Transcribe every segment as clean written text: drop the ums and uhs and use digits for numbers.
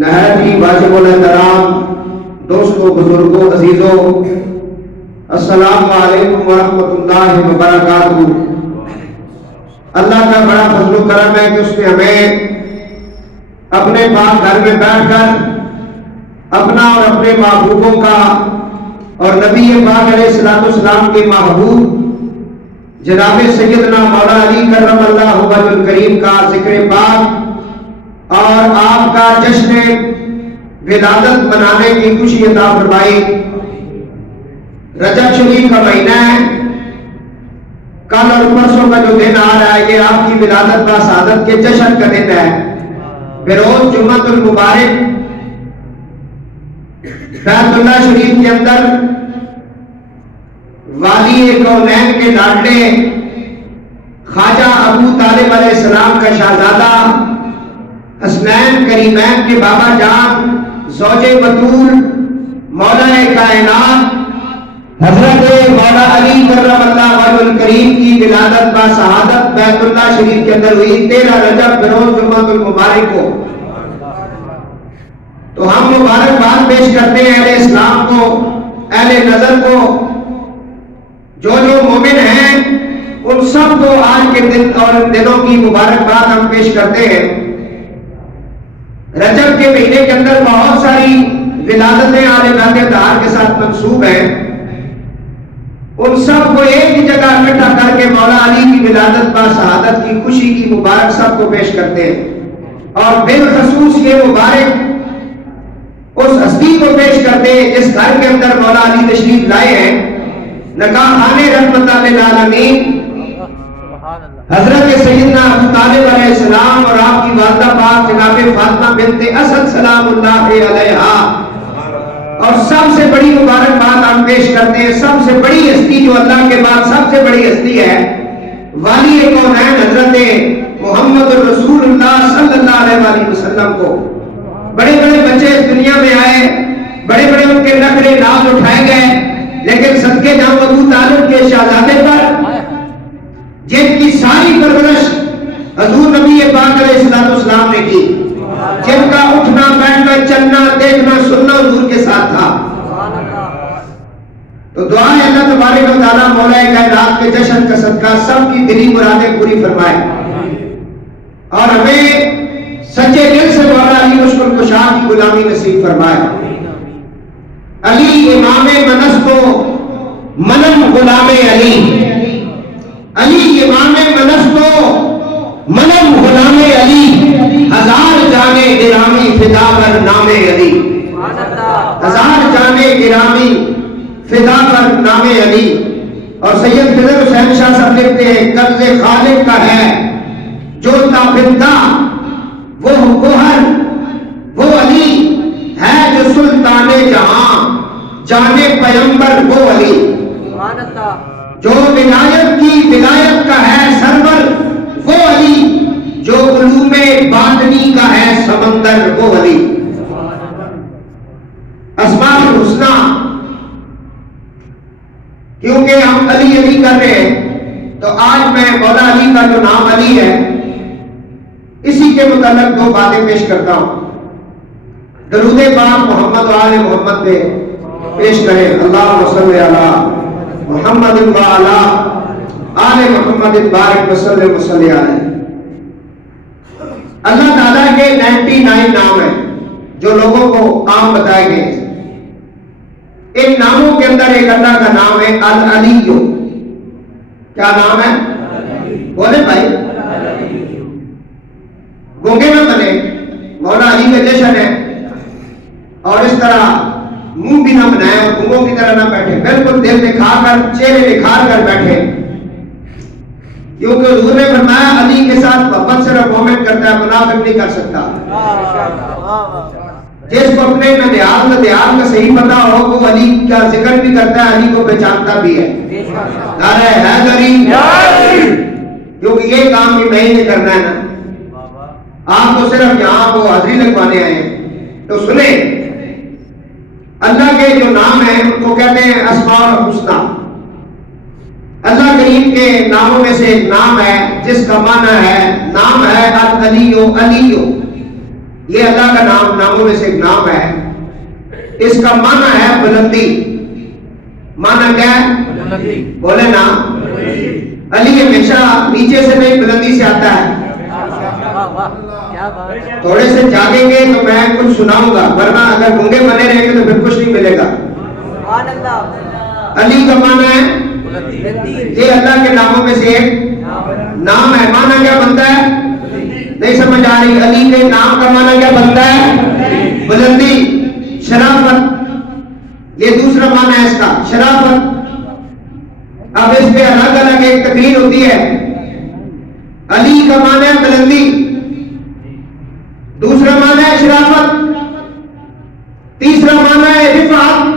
نہایت ہی واجب الاحترام دوستوں، بزرگوں، عزیزوں، السلام علیکم ورحمۃ اللہ وبرکاتہ۔ اللہ کا بڑا فضل و کرم ہے کہ اس نے ہمیں اپنے پاک گھر میں بیٹھ کر اپنا اور اپنے محبوبوں کا اور نبی پاک علیہ الصلوۃ والسلام کے محبوب جناب سیدنا مولا علی کرم اللہ وجہ الکریم کا ذکر پاک اور آپ کا جشن ولادت منانے کی خوشی عطا فرمائی۔ رجب شریف کا مہینہ ہے، کل اور پرسوں کا جو دن آ رہا ہے یہ آپ کی ولادت با سعادت کے جشن کا دن ہے۔ بروز جمعۃ المبارک بیت اللہ شریف کے اندر والی کونین کے لاڈلے خواجہ ابو طالب علیہ السلام کا شہزادہ حسنین کریمین کے بابا جان زوج بطول مولا کائنات حضرت مولا علی کرم اللہ وجہ الکریم کی ولادت با شہادت بیت اللہ شریف کے اندر ہوئی 13 رجب بروز جمعۃ المبارک کو۔ تو ہم مبارکباد پیش کرتے ہیں اہل اسلام کو، اہل نظر کو، جو مومن ہیں ان سب کو آج کے دن اور ان دنوں کی مبارکباد ہم پیش کرتے ہیں۔ رجب کے مہینے کے اندر بہت ساری ولادتیں آل بیت اطہار کے ساتھ منسوب ہیں، ان سب کو ایک ہی جگہ اکٹھا کر کے مولا علی کی ولادت با شہادت کی خوشی کی مبارک سب کو پیش کرتے ہیں، اور بالخصوص یہ مبارک اس ہستی کو پیش کرتے ہیں جس گھر کے اندر مولا علی تشریف لائے ہیں، نکاح خانے رحمت للعالمین حضرت سیدنا ابو طالب علیہ السلام اور آپ کی والدہ پاک جناب فاطمہ بنت اسد سلام اللہ علیہا۔ اور سب سے بڑی مبارکباد ہم پیش کرتے ہیں، سب سے بڑی ہستی جو اللہ کے بعد سب سے بڑی ہستی ہے، والی کونین حضرت محمد الرسول اللہ صلی اللہ علیہ وآلہ وسلم کو۔ بڑے بڑے بچے اس دنیا میں آئے، بڑے بڑے ان کے نخرے ناز اٹھائے گئے، لیکن صدقے جاؤ ابو طالب کے شہزادے پر جن کی ساری پرورش حضور نبی پاک علیہ الصلوۃ والسلام نے کی، جن کا اٹھنا بیٹھنا چلنا دیکھنا سننا حضور کے ساتھ تھا، تو دعا ہے اللہ تبارک و تعالیٰ مولا کائنات کے جشن کا صدقہ سب کی دلی مرادیں پوری فرمائے، اور ہمیں سچے دل سے مولا علی مشکل کشا کی غلامی نصیب فرمائے۔ علی امام منست و منم غلام علی، علی امام منست و منم غلام علی، ہزار جانے گرامی فدا پر نام علی، ہزار جانے گرامی فدا پر نام علی۔ اور سید خضر حسین شاہ صاحب لکھتے ہیں قبض خالق کا ہے جو تابندہ وہ گوہر، وہ علی ہے جو سلطان جہاں جانے پیمبر وہ علی، جو ولایت کی ولایت کا ہے سرور وہ علی، جو علوم باطنی کا ہے سمندر وہ علی۔ اسماء الحسنی کیونکہ ہم علی علی کر رہے ہیں تو آج میں مولا علی کا جو نام علی ہے اسی کے متعلق دو باتیں پیش کرتا ہوں۔ درود پاک محمد و آل محمد پہ پیش کریں، اللہم صلی علی محمد و علی آل محمد بارک وسلم وصلی علیہ۔ اللہ تعالیٰ کے 99 نام ہیں جو لوگوں کو عام بتائے گئے، ان ناموں کے اندر ایک اللہ کا نام ہے العلی۔ کیا نام ہے؟ بولے بھائی، گونگے نہ بنے، مولا علی کا جشن ہے اور اس طرح منہ بھی نہ بنائے اور گونگوں کی طرح نہ بیٹھے، بالکل دل دکھا کر چہرے نکھار کر بیٹھے، کیونکہ حضور نے فرمایا علی کے ساتھ محبت صرف مومن کرتا ہے، منافق نہیں کر سکتا۔ جس کو اپنے نہ صحیح پتا ہو وہ علی کا ذکر بھی کرتا ہے، علی کو پہچانتا بھی ہے۔ نعرہ حیدری، کیونکہ یہ کام بھی میں ہی نہیں کرنا ہے نا، آپ تو صرف یہاں وہ حاضری لگوانے آئے ہیں۔ تو سنیں، اللہ کے جو نام ہیں ان کو کہتے ہیں اسماء الحسنی۔ اللہ کریم کے ناموں میں سے ایک نام ہے جس کا معنی ہے، نام ہے العلیو، علیو یہ اللہ کا نام ناموں میں سے ایک نام ہے. اس کا معنی ہے بلندی. معنی کیا ہے؟ بولے نا. علی ہمیشہ نیچے سے نہیں بلندی سے آتا ہے. تھوڑے سے جاگیں گے تو میں کچھ سناؤں گا، ورنہ اگر گونگے بنے رہیں گے تو پھر کچھ نہیں ملے گا. علی کا معنی ہے، یہ اللہ کے ناموں میں سے ایک نام ہے. معنی کیا بنتا ہے؟ نہیں سمجھ آ رہی. علی کے نام کا معنی کیا بنتا ہے؟ بلندی، شرافت. یہ دوسرا معنی ہے اس کا، شرافت. اب اس پہ الگ الگ ایک تقریر ہوتی ہے. علی کا معنی ہے بلندی، دوسرا معنی ہے شرافت، تیسرا معنی ہے رفعت.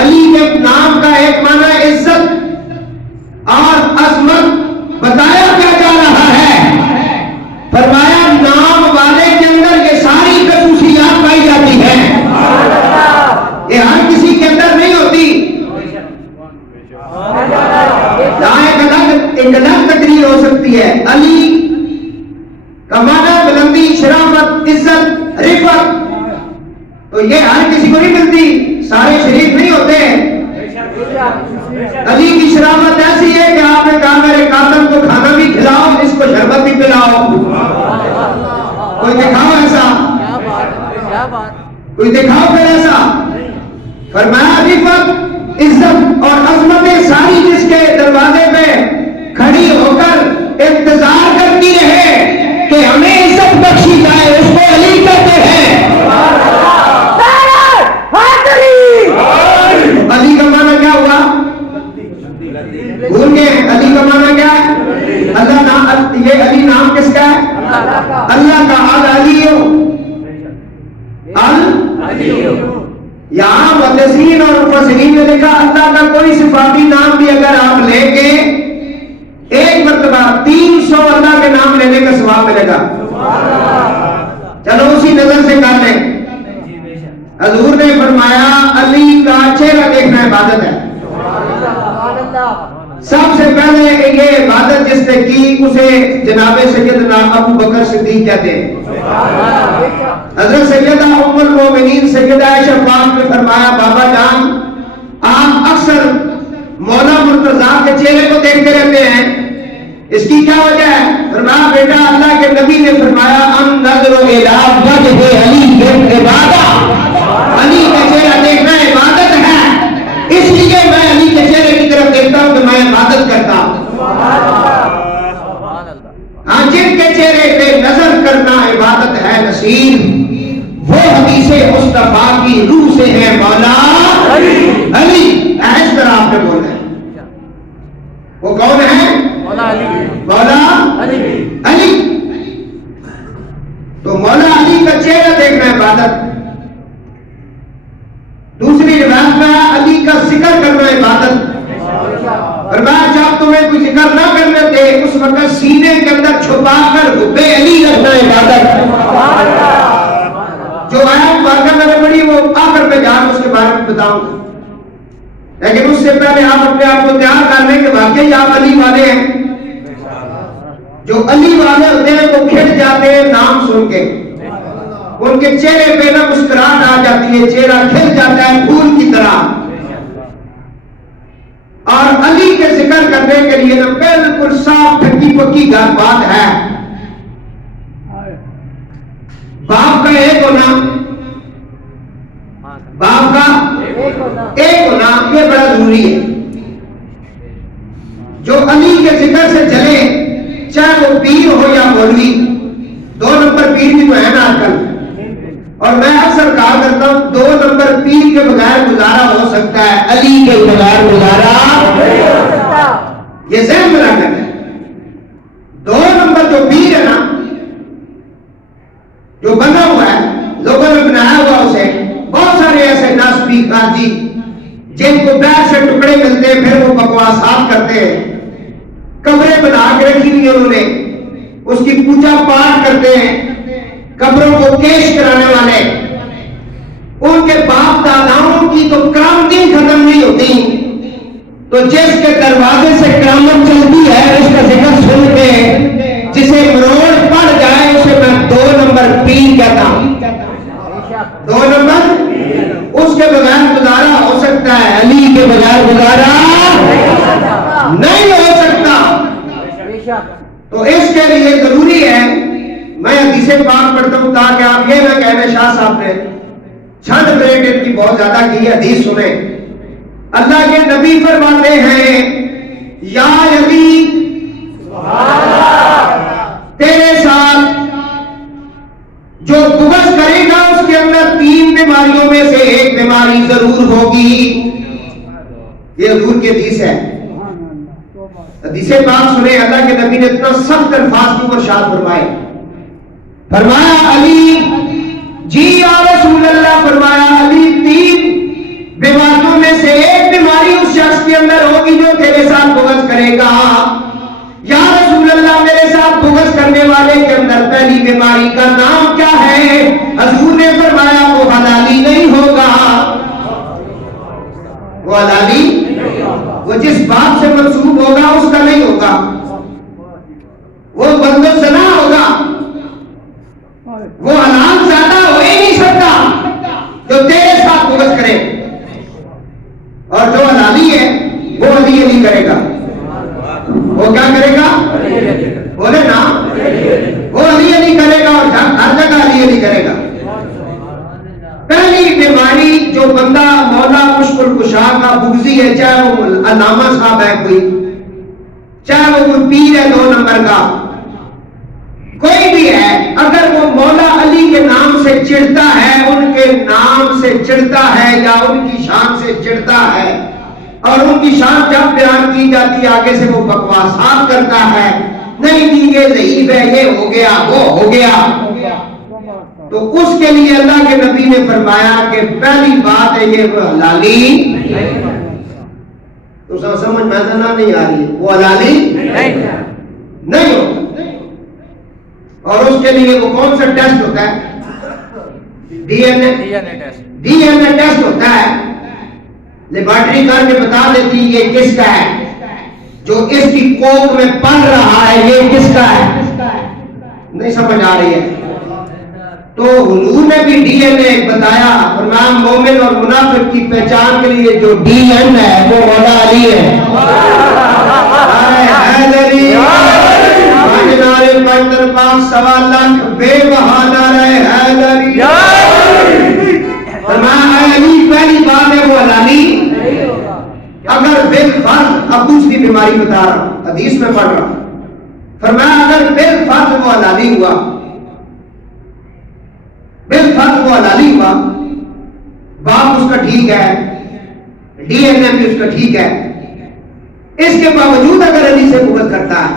علی کے نام کا ایک معنی ہے عزت اور عظمت. بتایا کیا جا رہا ہے؟ فرمایا نام والے کے اندر یہ ساری خصوصیات پائی جاتی ہیں، یہ ہر کسی کے اندر نہیں ہوتی. ایک الگ تقریر ہو سکتی ہے. علی کا معنی بلندی، شرافت، عزت، رفعت. تو یہ ہر کسی کو نہیں ملتی، سارے شریف نہیں ہوتے. علی کی شرافت ایسی ہے کہ آپ نے کہا میرے قاتل کو کھانا بھی کھلاؤ، اس کو شربت بھی پلاؤ. کوئی دکھاؤ ایسا، کوئی دکھاؤ پھر ایسا. فرمایا رفعت، عزت اور عظمتیں ساری جس کے دروازے پہ کھڑی ہو کر انتظار کرتی رہے کہ ہمیں عزت بخشی جائے، اس کو علی کہتے ہیں. علی کا معنی کیا ہوا؟ بھول گئے. علی کا معنی کیا ہے؟ اللہ نام. یہ علی نام کس کا ہے؟ اللہ کا. یہاں محدثین اور مفسرین نے لکھا اللہ کا کوئی صفاتی نام بھی اگر آپ لیں گے ایک مرتبہ 300 اللہ کے نام لینے کا ثواب ملے گا. چلو اسی نظر سے کر لیں. حضور نے فرمایا علی کا چہرہ دیکھنا عبادت ہے. سب سے پہلے یہ عبادت جس نے کی اسے جناب سیدنا ابو بکر صدیق کہتے ہیں. حضرت سیدہ ام المومنین سیدہ عائشہ پاک نے فرمایا بابا جان آپ اکثر مولا مرتضیٰ کے چہرے کو دیکھتے رہتے ہیں، اس کی کیا وجہ ہے؟ فرمایا بیٹا اللہ کے نبی نے فرمایا ان نظر الی وجہ علی عبادت. علی کا چہرہ دیکھنا عبادت ہے، اس لیے میں علی کے چہرے کی طرف دیکھتا ہوں کہ میں عبادت کرتا ہوں. ہاں جن کے چہرے پہ نظر کرنا عبادت ہے نصیب، وہ حدیث مصطفیٰ کی روح سے ہے مولا علی. اس طرح آپ نے بولنا ہے. وہ کون ہے؟ مولا علی. تو مولا علی کا چہرہ دیکھنا عبادت. دوسری روایت میں علی کا ذکر کرنا عبادت. فرمایا جب تمہیں کوئی ذکر نہ کرنے دے اس وقت سینے کے اندر چھپا کر حب علی رکھنا عبادت. جو آیات واقعہ میں نے پڑھی وہ آخر میں جان اس کے بارے میں بتاؤں گا، لیکن اس سے پہلے آپ اپنے آپ کو تیار کر لیں کہ واقعی آپ علی والے ہیں. جو علی والے ہوتے ہیں وہ کھٹ جاتے ہیں نام سن کے، ان کے چہرے پہ نہ مسکراہٹ آ جاتی ہے، چہرہ کھل جاتا ہے پھول کی طرح. اور علی کے ذکر کرنے کے لیے نا بالکل صاف ٹھنڈی پکی بات ہے. باپ کا ایک ہونا، باپ کا ایک ہونا یہ بڑا ضروری ہے. جو علی کے ذکر سے چلے چاہے وہ پیر ہو یا مولوی، 2 نمبر پیر بھی تو ہے نا آج کل. اور میں اکثر کہا کرتا ہوں 2 نمبر پیر کے بغیر گزارا ہو سکتا ہے، علی کے بغیر گزارا یہ ذہن میں رکھنا ہے. 2 نمبر جو پیر ہے نا، جو بنا ہوا ہے لوگوں نے بنایا ہوا اسے، بہت سارے ایسے ناسبی قاضی جن کو بیت سے ٹکڑے ملتے ہیں پھر وہ بکواسات کرتے ہیں، قبریں بنا کے رکھی ہوئی انہوں نے، اس کی پوجا پاٹ کرتے ہیں، قبروں کو کیش کرانے والے. ان کے باپ داداؤں کی تو کرامتیں ختم نہیں ہوتی. تو جس کے دروازے سے کرامت چلتی ہے اس کا ذکر سن کے جسے مروڑ پڑ جائے اسے میں 2 نمبر پیر کہتا ہوں. 2 نمبر اس کے بغیر گزارا ہو سکتا ہے, علی کے بغیر گزارا نہیں ہو سکتا. تو اس کے لیے ضروری ہے میں حدیث پاک پڑھتا ہوں تاکہ آپ یہ نہ کہنا شاہ صاحب نے چھند بریک ان کی بہت زیادہ کی. حدیث سنیں, اللہ کے نبی فرماتے ہیں یا علی تیرے ساتھ جو بغض کرے گا اس کے اندر 3 بیماریوں میں سے ایک بیماری ضرور ہوگی. یہ حضور کی حدیث ہے. حدیث پاک سنیں, اللہ کے نبی نے اتنا سخت الفاظ کے اوپر ارشاد فرمائے. فرمایا علی جی یا رسول اللہ, فرمایا علی 3 بیماریوں میں سے ایک بیماری اس شخص کے اندر ہوگی جو تیرے ساتھ بغض کرے گا. یا رسول اللہ میرے ساتھ بغض کرنے والے کے اندر پہلی بیماری کا نام کیا ہے؟ حضور نے فرمایا وہ حلالی نہیں ہوگا. وہ حلالی, وہ جس باپ سے منسوب ہوگا اس کا نہیں ہوگا, وہ بند و زنا ہوگا, وہ حلال زیادہ ہو ہی نہیں سکتا جو تیرے ساتھ بغض کرے. اور جو حلالی ہے وہ علی علی کرے گا. وہ کیا کرے گا؟ بولے نا, وہ علی علی کرے گا اور ہر جگہ علی علی کرے گا. پہلی بیماری جو بندہ مولا مشکل کشا کا بغضی ہے, چاہے وہ علامہ صاحب ہے کوئی, چاہے وہ کوئی پیر ہے 2 نمبر کا, کوئی بھی ہے, اگر وہ مولا علی کے نام سے چڑھتا ہے, ان کے نام سے چڑھتا ہے یا ان کی شان سے چڑھتا ہے, اور ان کی شان جب بیان کی جاتی ہے آگے سے وہ بکواسات کرتا ہے, نہیں جی یہ ضعیف ہے, یہ ہو گیا, وہ ہو گیا, تو اس کے لیے اللہ کے نبی نے فرمایا کہ پہلی بات ہے یہ وہ حلالی. تو سمجھ میں نہیں آ رہی, وہ حلالی نہیں ہوگا. اور اس کے لیے وہ کون سا ٹیسٹ ہوتا ہے؟ ڈی این اے ٹیسٹ ہوتا ہے. لیبارٹری کر کے بتا دیتی یہ کس کا ہے, جو اس کی کوکھ میں پل رہا ہے یہ کس کا ہے. نہیں سمجھ آ رہی ہے؟ تو حضور نے بھی ڈی این اے بتایا, فرمایا مومن اور منافق کی پہچان کے لیے جو ڈی این ہے وہ مولا علی ہے. سوا لاکھ بے بہانا رہے حیدری. فرمایا علی پہلی بات ہے وہ حلالی. اگر بالفرض, اب دوسری بیماری بتا رہا ہوں, حدیث میں پڑھ رہا ہوں, فرمایا اگر بالفرض وہ حلالی ہوا, بالفرض وہ حلالی ہوا, باپ اس کا ٹھیک ہے, ڈی این اے بھی اس کا ٹھیک ہے, اس کے باوجود اگر علی سے بغض کرتا ہے,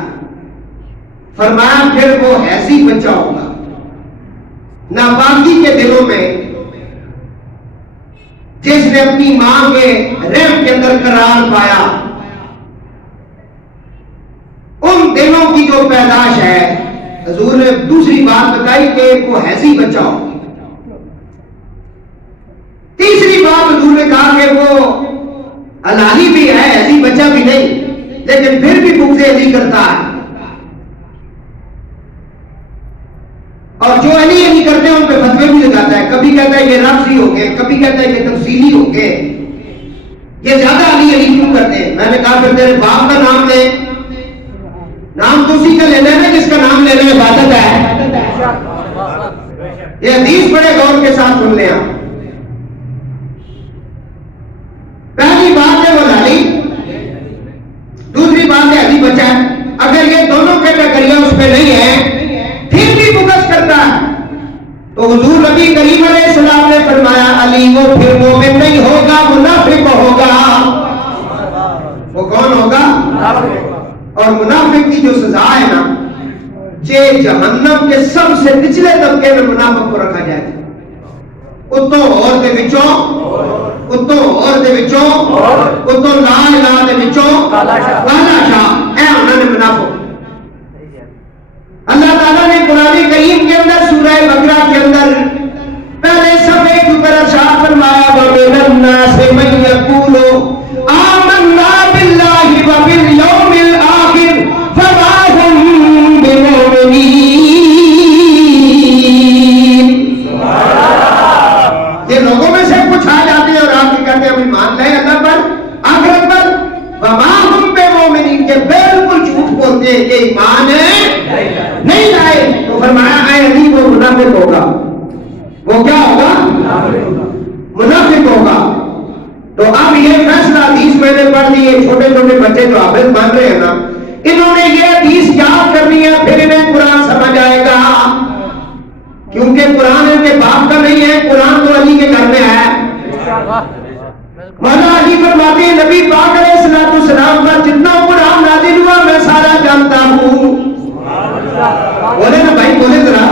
فرمایا پھر وہ ایسی بچہ ہوگا ناپاکی کے دلوں میں جس نے اپنی ماں کے رحم کے اندر قرار پایا. ان دلوں کی جو پیدائش ہے, حضور نے دوسری بات بتائی کہ وہ ایسی بچہ ہو. تیسری بات حضور نے کہا کہ وہ حلالی بھی ہے, ایسی بچہ بھی نہیں, لیکن پھر بھی بغض علی کرتا ہے. اور جو علی علی کرتے ہیں ان پہ فتوے بھی لگاتا ہے. کبھی کہتا ہے یہ رفضی ہو گئے, کبھی کہتا ہے یہ تفصیلی ہو گئے, یہ زیادہ علی علی کیوں کرتے ہیں. میں نے کہا پھر تیرے باپ کا نام لے, نام تو اسی کا لینا ہے جس کا نام لینا عبادت ہے. یہ حدیث بڑے غور کے ساتھ سن لیں آپ. پہلی بات ہے وہ حلالی, دوسری بات ہے علی بچہ. اگر یہ دونوں کیٹیگریاں اس پہ نہیں ہیں پھر بھی بغض کرتا ہے, تو حضور نبی کریم علیہ السلام نے فرمایا علی وہ پھر مومن نہیں ہوگا, منافق ہوگا. وہ کون ہوگا؟ اور منافق کی جو سزا ہے نا, یہ جہنم کے سب سے نچلے طبقے میں منافق کو رکھا جائے گا. اتوں اور دے وچوں, اتوں اور دے وچوں, اتوں لا الہ دے وچوں کالا شاہ, اے انہوں نے منافق. اللہ تعالیٰ نے قرآن کریم کے اندر سورہ بقرہ کے اندر پہلے صفحے کے اوپر ارشاد فرمایا وَمِنَ النَّاسِ مَن يَقُولُ آمَنَّا بِاللَّهِ وَبِالْيَوْمِ الْآخِرِ وَمَا هُم بِمُؤْمِنِينَ. کر لی. چھوٹے چھوٹے بچے جو حافظ بن رہے ہیں نا, انہوں نے یہ حدیث یاد کرنی ہے, پھر انہیں قرآن سمجھ آئے گا, کیونکہ قرآن ان کے باپ کا نہیں ہے, قرآن تو علی کے گھر میں ہے. مولا علی فرماتے ہیں نبی پاک علیہ السلام کا جتنا قرآن نازل ہوا میں سارا جانتا ہوں. بولے نا بھائی, بولے ذرا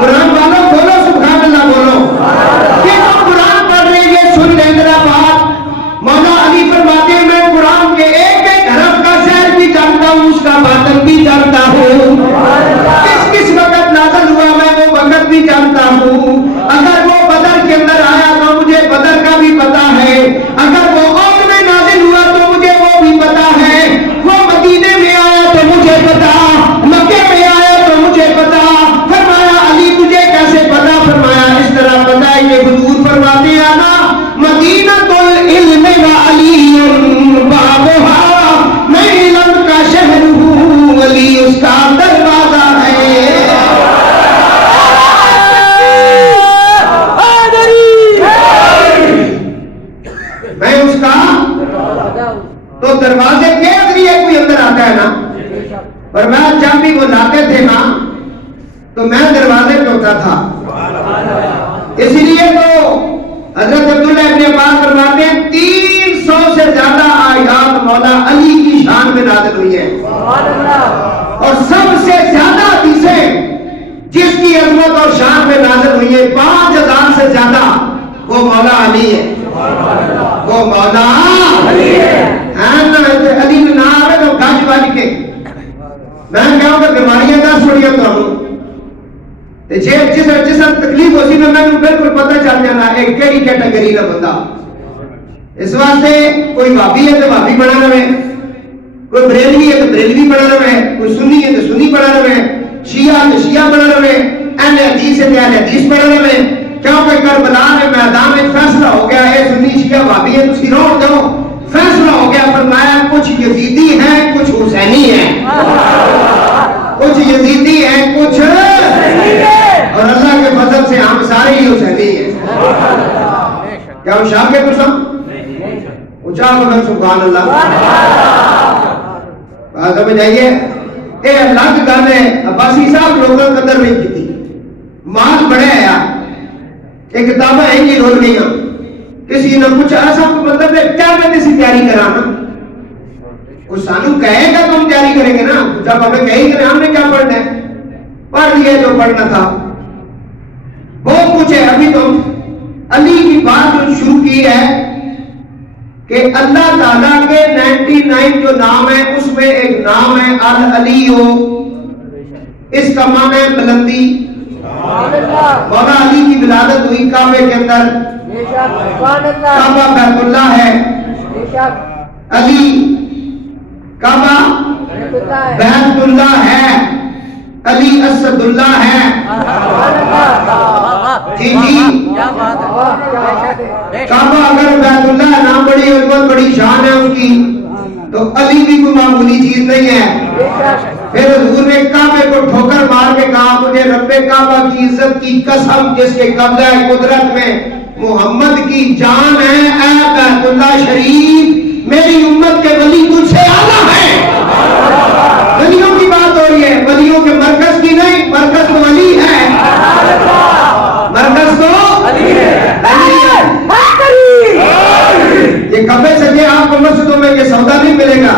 قرآن والوں بولو سبحان اللہ بولو. یہ تو قرآن پڑھ رہے ہیں, سن لیں ذرا بات. مولا علی فرماتے ہیں میں قرآن کے ایک ایک حرف کا ظاہر بھی جانتا ہوں, اس کا باطن بھی جانتا ہوں. کس وقت نازل ہوا میں وہ وقت بھی جانتا ہوں. اگر وہ بدر کے اندر آیا تو مجھے بدر کا بھی پتا ہے, اگر وہ عہد میں نازل ہوا تو مجھے وہ بھی پتا ہے, وہ مدینے میں آیا تو مجھے پتا, مکے میں آیا تو مجھے پتا. فرمایا علی تجھے کیسے پتا؟ فرمایا اس طرح پتا ہے کہ حضور فرماتے ہیں نا مدینۃ العلم وعلی بابها, میں علم کا شہر ہوں, علی اس کا دروازہ ہے. میں اس کا تو دروازے کے ذریعے کوئی اندر آتا ہے نا, اور میں جب بھی وہ لاتے تھے نا تو میں دروازے پہ ہوتا تھا. اسی لیے تو حضرت عبداللہ ابن عباس فرماتے ہیں 300 سے زیادہ آیات مولا علی کی شان میں نازل ہوئی ہیں, اور سب سے زیادہ حدیثیں جس کی عظمت اور شان میں نازل ہوئی ہے 5000 سے زیادہ, وہ مولا علی ہے. وہ مولا علی علی نے نہ آئے تو گج بج کے میں کہوں کہ بیماریاں دس بڑیاں تو ہوں جس تکلیف ہو سی میں بالکل پتہ چل جانا ایک کیڑی کیٹیگری کا بندہ. اس واسطے کوئی بھابی ہے تو بھابی بنا رہے, کوئی بریلوی ہے تو بریلوی بنا رہے, کوئی سنی ہے تو سنی بنا رہے, شیعہ تو شیعہ بنا رہے, اہل حدیث ہے تو اہل حدیث بنا رہے. کیونکہ کربلا میں میدان میں فیصلہ ہو گیا ہے سنی شیعہ بھابی ہے تسی روک دو, فیصلہ ہو گیا. فرمایا کچھ یزیدی ہیں کچھ حسینی ہیں, کچھ یزیدی ہیں کچھ, اور اللہ کے فضل سے ہم سارے ہی حسینی ہیں. کیا ہم شاہ کے قسم اونچا مگر سبحان اللہ. بات سمجھ آئیے, اے اللہ کی گل ہے. عباسی صاحب لوگوں قدر نہیں کی تھی, مال بڑے آیا ایک کتابیں ہیں یہ لوگ نہیں ہیں. کسی نے پوچھا ایسا مطلب ہے کیا میں کسی تیاری کرانا, وہ سانو کہے گا تو ہم تیاری کریں گے نا. جب ہمیں کہیں گے ہم نے کیا پڑھنا ہے, پڑھ لیا جو پڑھنا تھا. بہت کچھ ہے. ابھی تو علی کی بات جو شروع کی ہے کہ اللہ تعالیٰ کے 99 جو نام ہے اس میں ایک نام ہے العلی. اس کا معنی ہے بلندی. مولا علی کی ولادت ہوئی کعبے کے اندر, کعبہ بیت اللہ ہے, علی کعبہ بیت اللہ ہے, علی اسد اللہ ہے. جی جی کعبہ اگر بیت اللہ نام بڑی عظمت بڑی شان ہے اس کی, تو علی بھی کوئی معمولی چیز نہیں ہے. پھر حضور نے کعبے کو ٹھوکر مار کے کہا مجھے رب کعبہ کی عزت کی قسم جس کے قبضہ قدرت میں محمد کی جان ہے, اے بیت اللہ شریف میری امت کے ولی تجھ سے اعلیٰ ہے. ولیوں کی بات ہو رہی ہے, ولیوں کے مرکز کی نہیں, مرکز تو علی ہے, مرکز تو علی ہے. یہ کبے سے یہ آپ کو مسجدوں میں یہ سودا نہیں ملے گا,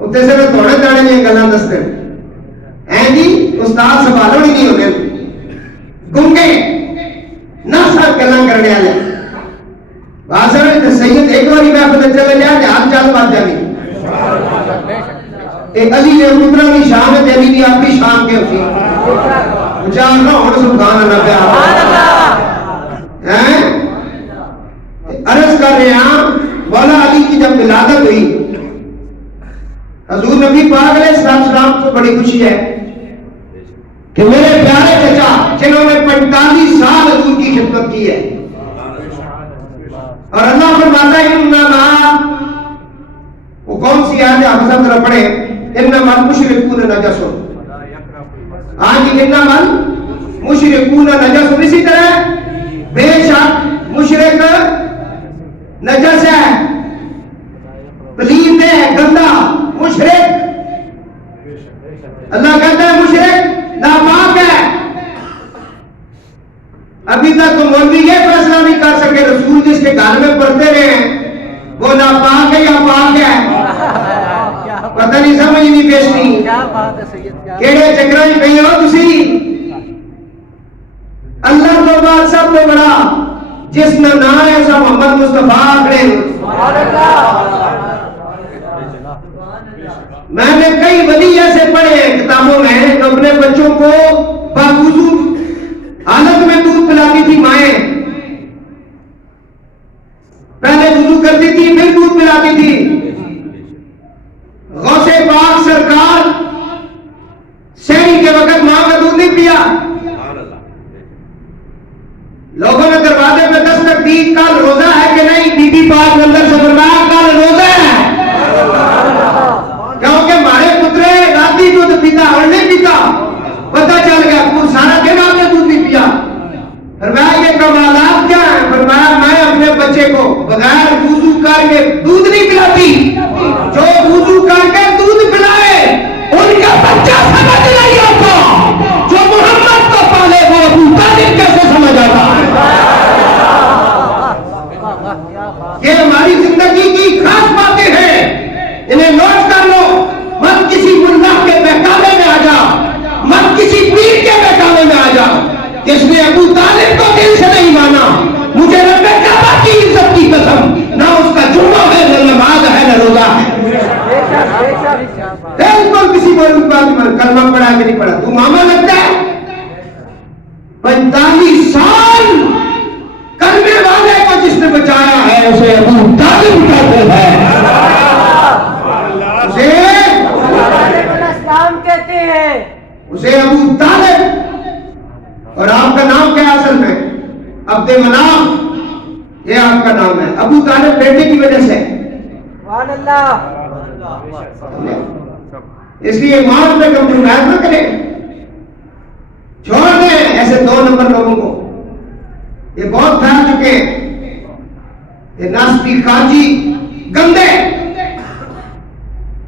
اتنے سے تھوڑے دانے یہ گلاں دستے ہیں جی. استاد سوالوں ہی نہیں ہونے گنگے نہ سب گلاں کرنے والے. سید ایک باری میں پتہ چلے جائے ہاتھ چال بات جانی. علی نے پترا کی شان ہے, علی کی اپنی شان کے ہوتی جان نہ ہونے سبحان اللہ پہ ہیں. عرض کر رہے ہیں مولا علی کی جب ولادت ہوئی حضور نبی پاک علیہ السلام کو بڑی خوشی ہے کہ میرے پیارے چچا جنہوں نے 45 سال حضور کی خدمت کی ہے, اور اللہ فرماتا ہے انما, وہ کون سی آیت آپ سب طرف پڑھے, انما المشرکون نجس. ہاں جی, انما المشرکون نجس. اسی طرح بے شک مشرک نجس ہے. ابھی تک تو مولوی یہ فیصلہ نہیں کر سکے رسول جس کے گھر میں پڑھتے رہے وہ ناپاک ہے یا پاک ہے، پتہ نہیں، سمجھ نہیں پیش نہیں، کیڑے چکراں پئی ہو تسی؟ اللہ تو بعد سب تو بڑا جس نے نام ہے سب محمد مصطفیٰ آکڑے۔ میں نے کئی ولی ایسے پڑھے ہیں کتابوں میں جو اپنے بچوں کو باوضو حالت میں دودھ پلاتی تھی مائیں، پہلے وضو کرتی تھی پھر دودھ پلاتی تھی۔ غوث پاک سرکار سحری کے وقت ماں کا دودھ نہیں پیا، لوگوں نے دروازے پہ دستک دی، کل روزہ ہے کہ نہیں؟ بی بی پاک نے اندر سے فرمایا کل روزہ ہے، کیونکہ ہمارے پترے راتی دودھ پیتا اور نہیں پیتا، پتہ چل گیا پورا سارا دن آپ نے دودھ نہیں پیا۔ فرمایا یہ کمالات کیا ہیں؟ فرمایا میں اپنے بچے کو بغیر وضو کر کے دودھ نہیں پلاتی، جو وضو کر کے دودھ پلائے ان کا بچہ سمجھ نہیں ہوتا، جو محمد کو پالے وہ ابو طالب کیسے سمجھ آتا ہے؟ یہ ہماری زندگی کی خاص باتیں ہیں، انہیں نوٹ کر لو، مت کسی ملا کے بہکاوے میں آ جا، مت کسی پیر کے بہکاوے میں آ جا، جس نے ابو طالب کو دل سے نہیں مانا، مجھے رب کعبہ کی عزت کی قسم، نہ اس کا جمعہ ہے نہ نماز ہے نہ روزہ ہے، بالکل کسی بات میں کلمہ پڑھا کہ نہیں پڑھا، تو ماما لگتا ہے؟ 45 سال کلمے والے کو جس نے بچایا ہے اسے ابو طالب کہتے ہیں، کہتے ہیں اسے ابو طالب۔ اور آپ کا نام کیا اصل میں؟ عبد مناف، یہ آپ کا نام ہے، ابو طالب بیٹے کی وجہ سے۔ سبحان اللہ۔ اس لیے ماں پہ کمپرومائز نہ کریں، چھوڑ دیں ایسے 2 نمبر لوگوں کو، یہ بہت پھیل چکے ہیں، یہ ناستی خارجی گندے۔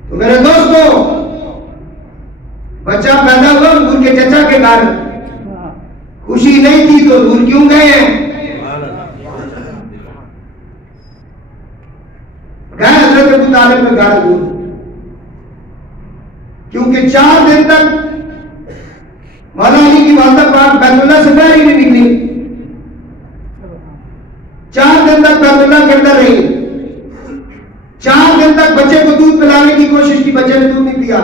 تو میرے دوستو، بچہ پیدا ہوا حضور کے چچا کے گھر، خوشی نہیں تھی تو حضور کیوں گئے ہیں؟ گئے حضرت ابو طالب میں گھر حضور، کیونکہ 4 دن تک مولا علی کی والدہ پاک بیت اللہ سے باہر ہی نہیں نکلی، 4 دن تک بیت اللہ کے اندر رہی، 4 دن تک بچے کو دودھ پلانے کی کوشش کی، بچے نے دودھ نہیں پیا،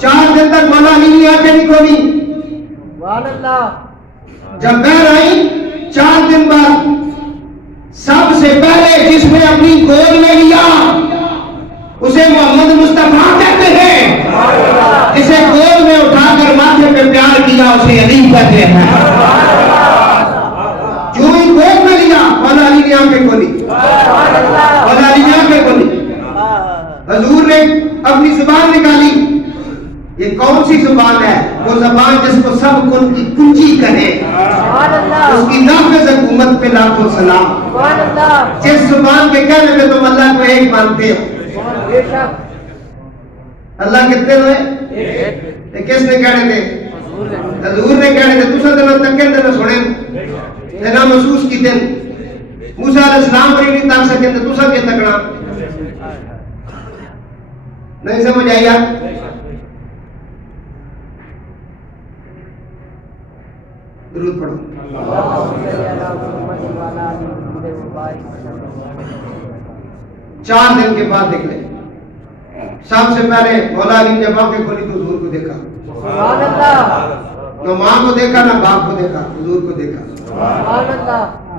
4 دن تک مولا علی نے آنکھیں نہیں کھولی۔ جب باہر آئی 4 دن بعد، سب سے پہلے جس نے اپنی گود میں لیا اسے محمد مصطفیٰ کہتے ہیں، جسے گود میں اٹھا کر ماتھے پہ پیار کیا اسے علی کہتے ہیں۔ جو ہی گود میں لیا مولا علی نے آنکھیں کھولی، مولا علی نے آنکھیں کھولی، حضور نے اپنی زبان نکالی۔ یہ کون سی زبان ہے؟ وہ زبان جس کو سب کن کی کنجی کہے، اس کی نافذ حکومت پہ لاکھوں سلام۔ جس زبان کے کہنے میں تم اللہ کو ایک مانتے ہو، اللہ کتنے ہوئے؟ کس نے کہنے تھے؟ حضور نے کہنے تھے۔ تسا دن تک کہنے نہ سنے نہ محسوس کی دن موسیٰ علیہ السلام پر نہیں تاک سکے تھے، تسا کے تکڑا نہیں سمجھ آئی آپ؟ درود پڑھو۔ 4 دن کے بعد نکلے، سب سے پہلے مولا علی جب آنکھیں کھولی تو حضور کو دیکھا، نہ ماں کو دیکھا نہ باپ کو دیکھا، حضور کو دیکھا۔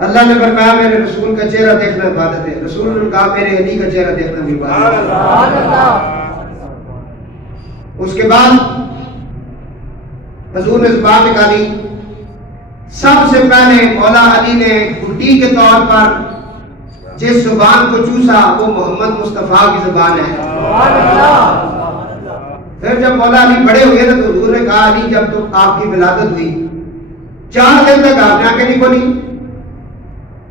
اللہ نے فرمایا میرے رسول کا چہرہ دیکھنا عبادت ہے، رسول نے کہا میرے علی کا چہرہ دیکھنا بھی عبادت ہے۔ اس کے بعد حضور نے زبان نکالی، سب سے پہلے مولا علی نے گھٹی کے طور پر جس زبان کو چوسا وہ محمد مصطفیٰ کی زبان ہے۔ پھر جب مولا علی بڑے ہوئے تو حضور نے کہا علی جب تو آپ کی ولادت ہوئی 4 دن تک آپ نے آنکھیں نہیں کھولی،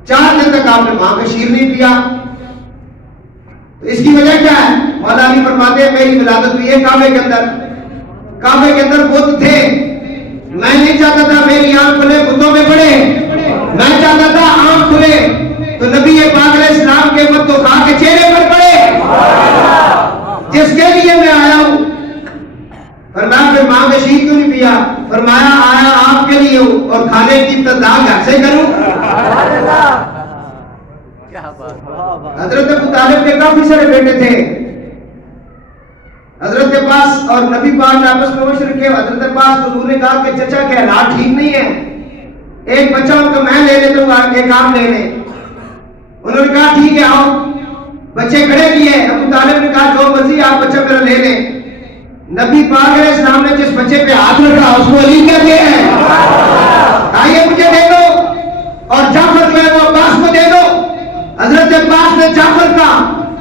4 دن تک آپ نے ماں کا شیر نہیں پیا، تو اس کی وجہ کیا ہے؟ مولا علی فرماتے ہیں میری ولادت ہوئی ہے کعبے کے اندر، کعبے کے اندر بت تھے، میں نہیں چاہتا تھا میری آنکھ کھلے زمانے کی ابتدا گھر سے کروں. سبحان اللہ. حضرت ابو طالب کے کافی سارے بیٹے تھے. حضرت عباس اور نبی پاک نے آپس میں مشورہ کیا. حضرت عباس کو حضور نے کہا کہ چچا کے حالات ٹھیک نہیں ہے, ایک بچہ ان کو میں لے لیتا ہوں, ایک کام لے لیں. انہوں نے کہا ٹھیک ہے آؤ. بچے کھڑے کیے. ابو طالب نے کہا جو مرضی آپ بچہ میرا لے لیں. نبی پاک علیہ السلام نے جس بچے پہ ہاتھ رکھا اس کو علی کہتے ہیں. آئیے مجھے دے دو, اور جعفر جو ہے وہ عباس کو دے دو. حضرت عباس نے جعفر کا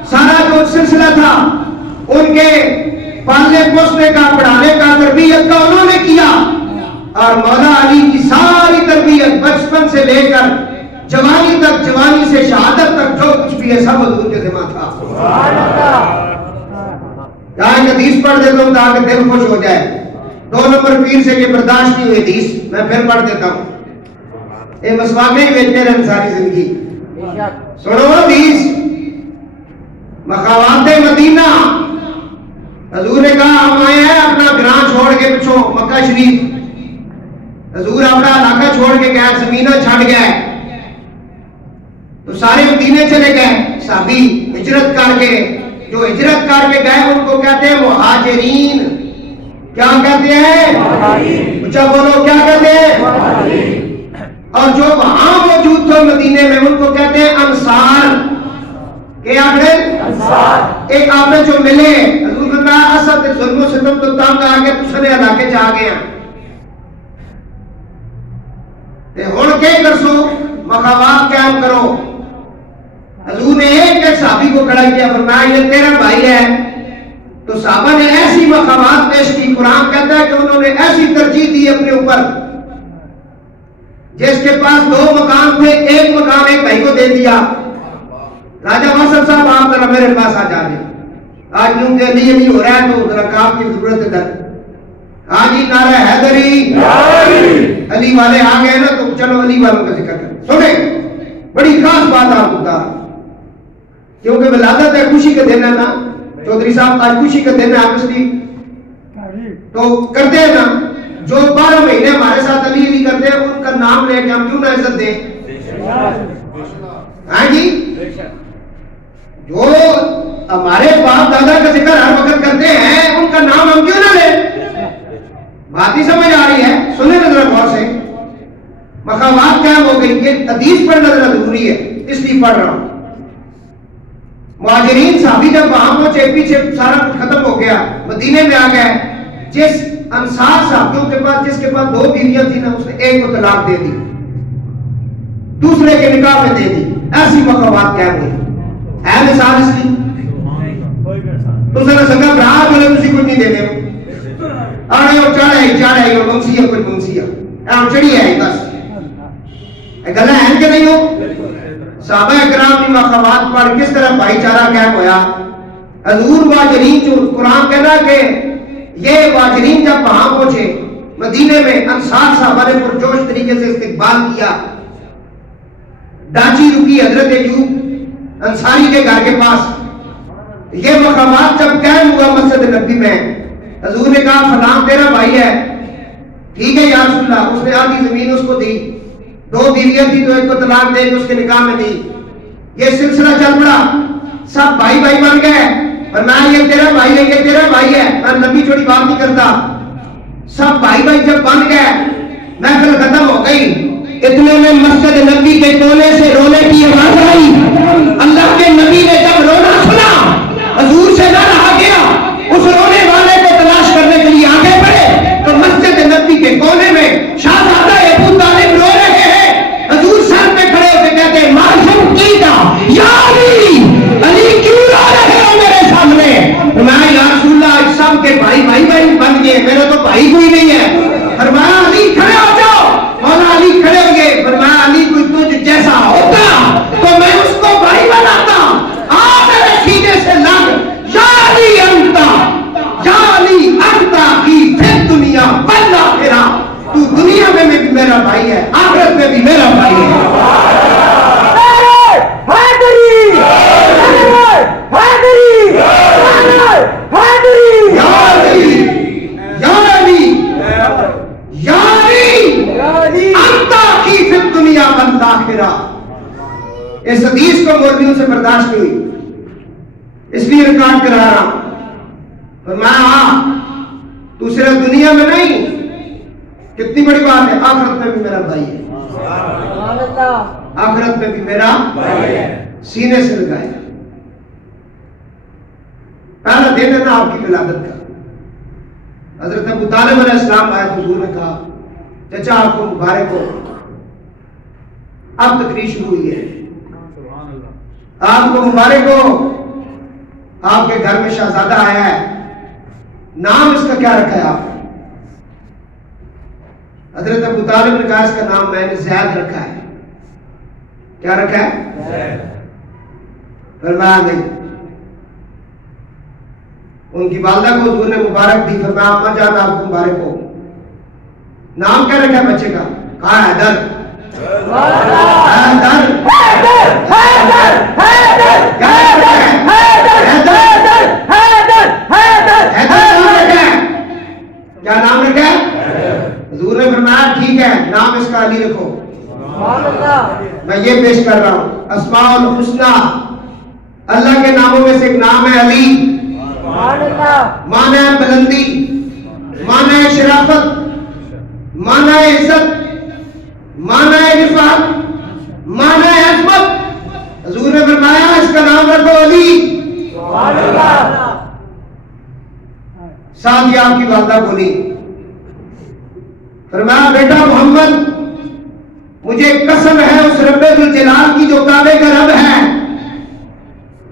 سارا جو سلسلہ تھا ان کے پالنے پوسنے کا, پڑھانے کا, تربیت کا انہوں نے کیا. اور مولا علی کی ساری تربیت بچپن سے لے کر جوانی تک, جوانی سے شہادت تک جو کچھ بھی ہے سب حضور کے ذمہ تھا. یہاں ایک حدیث پڑھ دیتا ہوں تاکہ دل خوش ہو جائے. 2 نمبر پیر سے یہ برداشت نہیں ہوئی حدیث, میں پھر پڑھ دیتا ہوں. یہ مسواک نہیں بیچتے رہے ساری زندگی. سنو حدیث. مخاوات مدینہ, حضور نے کہا ہم آئے ہیں اپنا گراں چھوڑ کے پچھو مکہ شریف. حضور اپنا علاقہ چھوڑ کے گیا, زمینہ چھڑ گیا ہے, تو سارے مدینے چلے گئے. صحابی ہجرت کر کے, جو ہجرت کر کے گئے ان کو کہتے ہیں مہاجرین. کیا کہتے ہیں؟ اچھا بولو کیا کہتے ہیں؟ اور جو وہاں موجود تھے مدینے میں ان کو کہتے ہیں انصار. کیا انصار. ایک آپ نے جو ملے, حضور نے کہا اسد ظلم و ستم تو تنگ آ گیا, دوسرے علاقے جا گیا. ہوں کیا کرسو, مخاوات قائم کرو. حضور نے ایک صحابی کو کھڑا کیا, فرمایا یہ تیرا بھائی ہے. تو صحابہ نے ایسی مخاوات پیش کی. قرآن کہتا ہے کہ انہوں نے ایسی ترجیح دی اپنے اوپر, جس کے پاس 2 مکان تھے ایک مکان ایک بھائی کو دے دیا. راجہ واصف صاحب آپ ذرا میرے پاس آ جائیں. آج کیونکہ علی علی ہو رہا ہے تو ذرا کام کی ضرورت ہے. در ہاں جی نعرہ حیدری, علی والے آ گئے نا, تو چلو علی والوں کا ذکر کریں. سنیں بڑی خاص بات آپ کو بتا, کیونکہ ولادت ہے, خوشی کا دن ہے نا. چودھری صاحب آج خوشی کا دن ہے, آپ اس لیے تو کرتے ہیں نا. جو 12 مہینے ہمارے ساتھ علی علی کرتے ہیں ان کا نام لے کے ہم کیوں نہ عزت دیں؟ ہاں جی, جو ہمارے باپ دادا کا ذکر ہر وقت کرتے ہیں ان کا نام ہم کیوں نہ لیں؟ بات ہی سمجھ آ رہی ہے؟ سنیں ذرا غور سے. مخاوات قائم ہو گئی. یہ حدیث پڑھنا ذرا ضروری ہے, اس لیے پڑھ رہا ہوں. مہاجرین صحابی جب وہاں پہنچے, پیچھے سارا کچھ ختم ہو گیا, مدینے میں آ گئے. جس انصار صحابیوں کے پاس, جس کے پاس 2 بیویاں تھیں نا, اس نے ایک کو طلاق دے دی, دوسرے کے نکاح میں دے دی. ایسی مخاوات قائم ہوئی. ہے مثال اس کی. تو سر سنگا برا بولے تسی کچھ نہیں دے دے, آڑے اور چاڑے اور منسیہ کچھ منسیہ اور چڑی ہے بس. گلا ہے کہ نہیں ہو؟ صحابہ کرام کی مخاوات پر کس طرح بھائی چارہ قائم ہوا. حضور مہاجرین, جو قرآن کہنا کہ یہ مہاجرین جب وہاں پہنچے مدینے میں, انصار صحابہ نے پرجوش طریقے سے استقبال کیا. ڈانچی رکی حضرت ایوب انصاری کے گھر کے پاس. یہ مقامات جب قائم ہوا مسجد نبی میں, حضور نے کہا فلاں تیرا بھائی ہے. ٹھیک ہے یا رسول اللہ. اس نے آدھی زمین اس کو دی, 2 بیویاں تھی تو ایک کو طلاق دے کے اس کے نکاح میں دی. یہ سلسلہ چل پڑا, سب بھائی بھائی بن گئے. فرمایا یہ تیرا بھائی ہے, یہ تیرا بھائی ہے. میں نبی چھوڑی بات نہیں کرتا. سب بھائی بھائی جب بن گئے, محفل ختم ہو گئی. اتنے میں مسجد نبی کے کونے سے رونے کی آواز آئی. اللہ کے نبی نے جب رونا سنا, حضور سے نہ رہا گیا, اس رونے والے کو تلاش کرنے کے لیے آگے بڑھے تو مسجد نبی کے کونے میں شہزادہ ابو طالب رو رہے ہیں. حضور سر پہ کھڑے ہو کے کہتے ہیں معصوم کیتا یا علی, علی کیوں رو رہے ہو میرے سامنے؟ میں یا رسول اللہ سب کے بھائی بھائی بھائی بن گئے, میرا تو بھائی کوئی نہیں ہے. فرمایا علی کھڑے ہو جاؤ. مولا علی کھڑے ہو گئے. فرمایا علی کوئی تجھ جیسا ہوتا تو میں اس کو بھائی بناتا. میرے سینے سے لگ یا علی انتا, یا علی انتا کی پھر دنیا بلا پھرا. تو دنیا میں بھی میرا بھائی ہے, آخرت میں بھی میرا بھائی ہے. یا علی انتا اس حدیث کو مولویوں سے برداشت نہیں ہوئی، اس لیے ریکارڈ کرا رہا ہوں۔ فرمایا ہاں تو صرف دنیا میں نہیں، کتنی بڑی بات ہے، آخرت میں بھی میرا بھائی ہے، سبحان اللہ، آخرت میں بھی میرا بھائی ہے، سینے سے لگائے۔ پہلا دن ہے نا آپ کی ولادت کا۔ حضرت ابو طالب علیہ السلام آئے، حضور نے کہا چچا آپ کو مبارک ہو، اب تقریر شروع ہوئی ہے، آپ کو مبارک ہو، آپ کے گھر میں شہزادہ آیا ہے، نام اس کا کیا رکھا ہے آپ نے؟ حضرت ابو طالب نے کہا اس کا نام میں نے زید رکھا ہے۔ کیا رکھا ہے؟ فرمایا نہیں۔ ان کی والدہ کو حضور نے مبارک دی، فرمایا اما جان آپ کو مبارک ہو، نام کیا رکھا ہے بچے کا؟ کہا حیدر۔ حیدر کیا نام رکھا ہے؟ حضور نے فرمایا ٹھیک ہے، نام اس کا علی رکھو۔ میں یہ پیش کر رہا ہوں، اسماء الحسنی اللہ کے ناموں میں سے ایک نام ہے علی، معنی ہے بلندی، معنی ہے شرافت، معنی ہے عزت، معنی ہے رفعت، معنی ہے عظمت۔ حضور نے فرمایا اس کا نام رکھو علی۔ ساتھ ہی آپ کی والدہ بولی، فرمایا بیٹا محمد مجھے قسم ہے اس رب ذوالجلال کی جو کعبے کا رب ہے،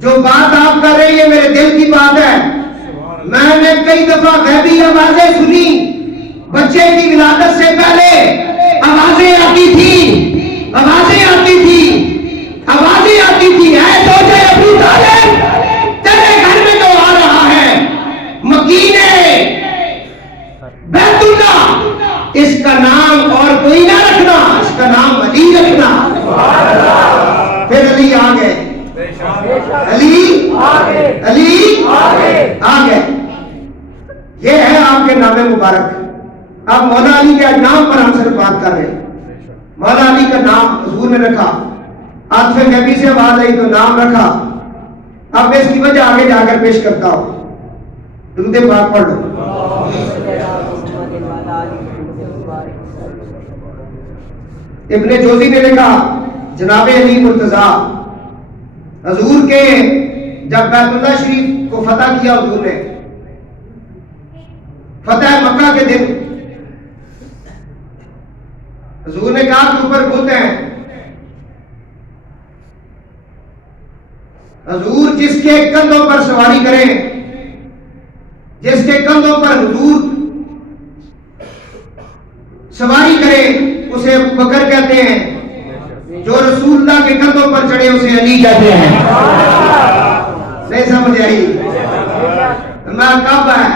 جو بات آپ کر رہے ہیں میرے دل کی بات ہے۔ میں نے کئی دفعہ غیبی آوازیں سنی، بچے کی ولادت سے پہلے آوازیں آتی تھی، آوازیں آتی تھی، آوازیں آتی تھی، اے زوجے ابو طالب تیرے گھر میں تو آ رہا ہے مکین بیت اللہ، اس کا نام اور کوئی نہ رکھنا، اس کا نام علی رکھنا۔ پھر علی آ گئے، علی علی آ گئے۔ یہ ہے آپ کے نام مبارک۔ اب مولا علی کے نام پر ہم صرف بات کر رہے ہیں۔ مولا علی کا نام حضور نے رکھا، عاطف نبی سے آواز آئی تو نام رکھا۔ اب میں اس کی وجہ آگے جا کر پیش کرتا ہوں، درود پاک پڑھ لو۔ ابن جوزی نے لکھا جناب علی مرتضیٰ حضور کے جب بیت اللہ شریف کو فتح کیا، حضور نے فتح مکہ کے دن حضور نے کہا کہ اوپر بت ہیں، حضور جس کے کندھوں پر سواری کریں، جس کے کندھوں پر حضور سواری کرے اسے ابو بکر کہتے ہیں، جو رسول اللہ کے کندھوں پر چڑھے اسے علی کہتے ہیں۔ نہیں سمجھ آئی؟ میں کعبہ ہے،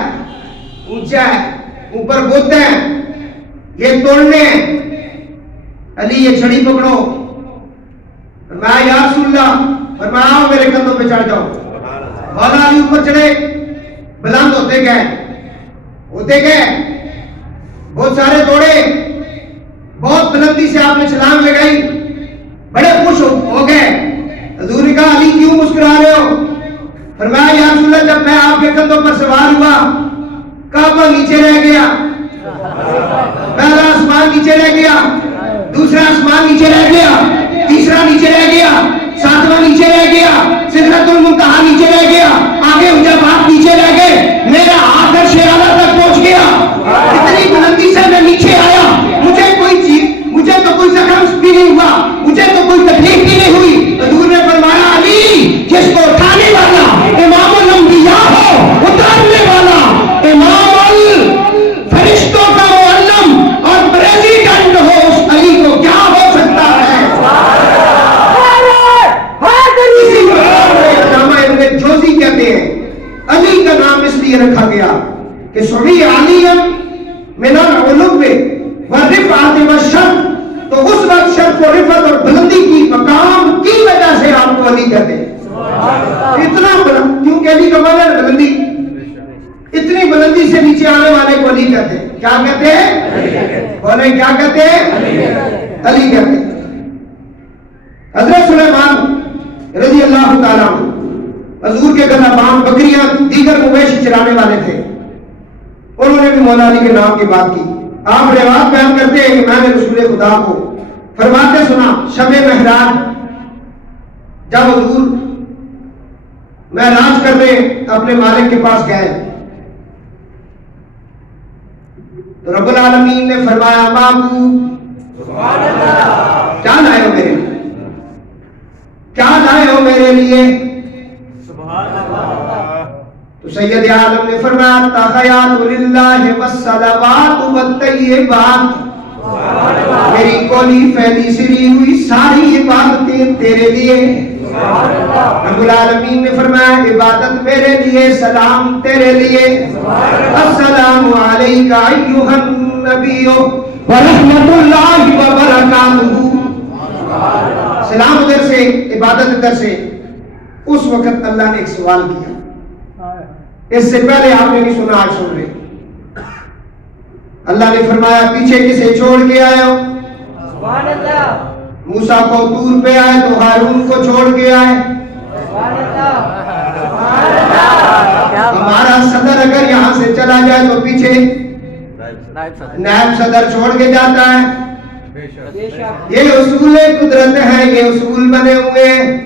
اونچا ہے، اوپر بت ہیں، یہ توڑنے علی یہ چھڑی پکڑو۔ فرمایا یا رسول اللہ، فرمایا آؤ میرے کندھوں پہ چڑھ جاؤ۔ مولا علی اوپر چڑھے، بلند ہوتے گئے، بہت سارے توڑے، بہت بلندی سے آپ نے چھلانگ لگائی، بڑے خوش ہو گئے۔ حضور نے کہا علی کیوں مسکرا رہے ہو؟ فرمایا یا رسول اللہ جب میں آپ کے کندھوں پر سوار ہوا کعبہ نیچے رہ گیا، پہلا آسمان نیچے رہ گیا، دوسرا آسمان نیچے رہ گیا، تیسرا نیچے رہ گیا، ساتواں نیچے رہ گیا، سدرۃ المنتہا نیچے رہ گیا، آگے حجابات نیچے رہ گئے، میرا ہاتھ عرش اعلیٰ تک پہنچ گیا۔ اتنی بلندی سے میں نیچے آیا، مجھے تو کوئی زخم بھی نہیں ہوا، مجھے تو کوئی تکلیف بھی نہیں ہوئی۔ حضور نے فرمایا علی جس کو اٹھانے والا امام الانبیاء ہو، اتارنے والا امام الفرشتوں کا معلم اور پریزیڈنٹ ہو، اس علی کو کیا ہو سکتا ہے؟ علامہ ابن جوزی کہتے ہیں علی کا نام اس لیے رکھا گیا کہ سبھی علی من العلو والرفعت والشرف، تو اس وقت شرف و رفعت اور بلندی کی مقام کی وجہ سے آپ کو علی کہتے ہیں۔ اتنا بلند کیونکہ علی کا معنی ہے بلندی، اتنی بلندی سے نیچے آنے والے کو علی کہتے ہیں۔ کیا کہتے ہیں؟ بولیں کیا کہتے ہیں؟ علی کہتے ہیں۔ حضرت سلیمان دیگر مویشی چرانے والے تھے، انہوں نے بھی مولا علی کے نام کی بات کی. آپ روایت بیان کرتے ہیں کہ میں نے رسول خدا کو فرماتے سنا شب معراج جب حضور معراج کرنے اپنے مالک کے پاس گئے تو رب العالمین نے فرمایا محبوب کیا لائے ہو میرے لیے، کیا لائے ہو میرے لیے؟ تو سید عالم نے فرمایا تحیات للہ والصلوات والطیبات، میری کولی پھیلی سری ہوئی ساری عبادتیں تیرے لیے. رب العالمین نے فرمایا عبادت میرے لیے، سلام تیرے لیے. السلام علیکہ ایھا النبی ورحمۃ اللہ وبرکاتہ. سلام ادھر سے، عبادت ادھر سے. اس وقت اللہ نے ایک سوال کیا، اس سے پہلے آپ نے نہیں سنا، آج سن رہے. اللہ نے فرمایا پیچھے کسے چھوڑ کے آئے ہو؟ سبحان اللہ. موسیٰ کو طور پہ آئے تو ہارون کو چھوڑ کے آئے. سبحان اللہ. سبحان اللہ. ہمارا صدر اگر یہاں سے چلا جائے تو پیچھے نائب صدر چھوڑ کے جاتا ہے. بے شک. یہ اصول قدرت ہے، یہ اصول بنے ہوئے ہیں.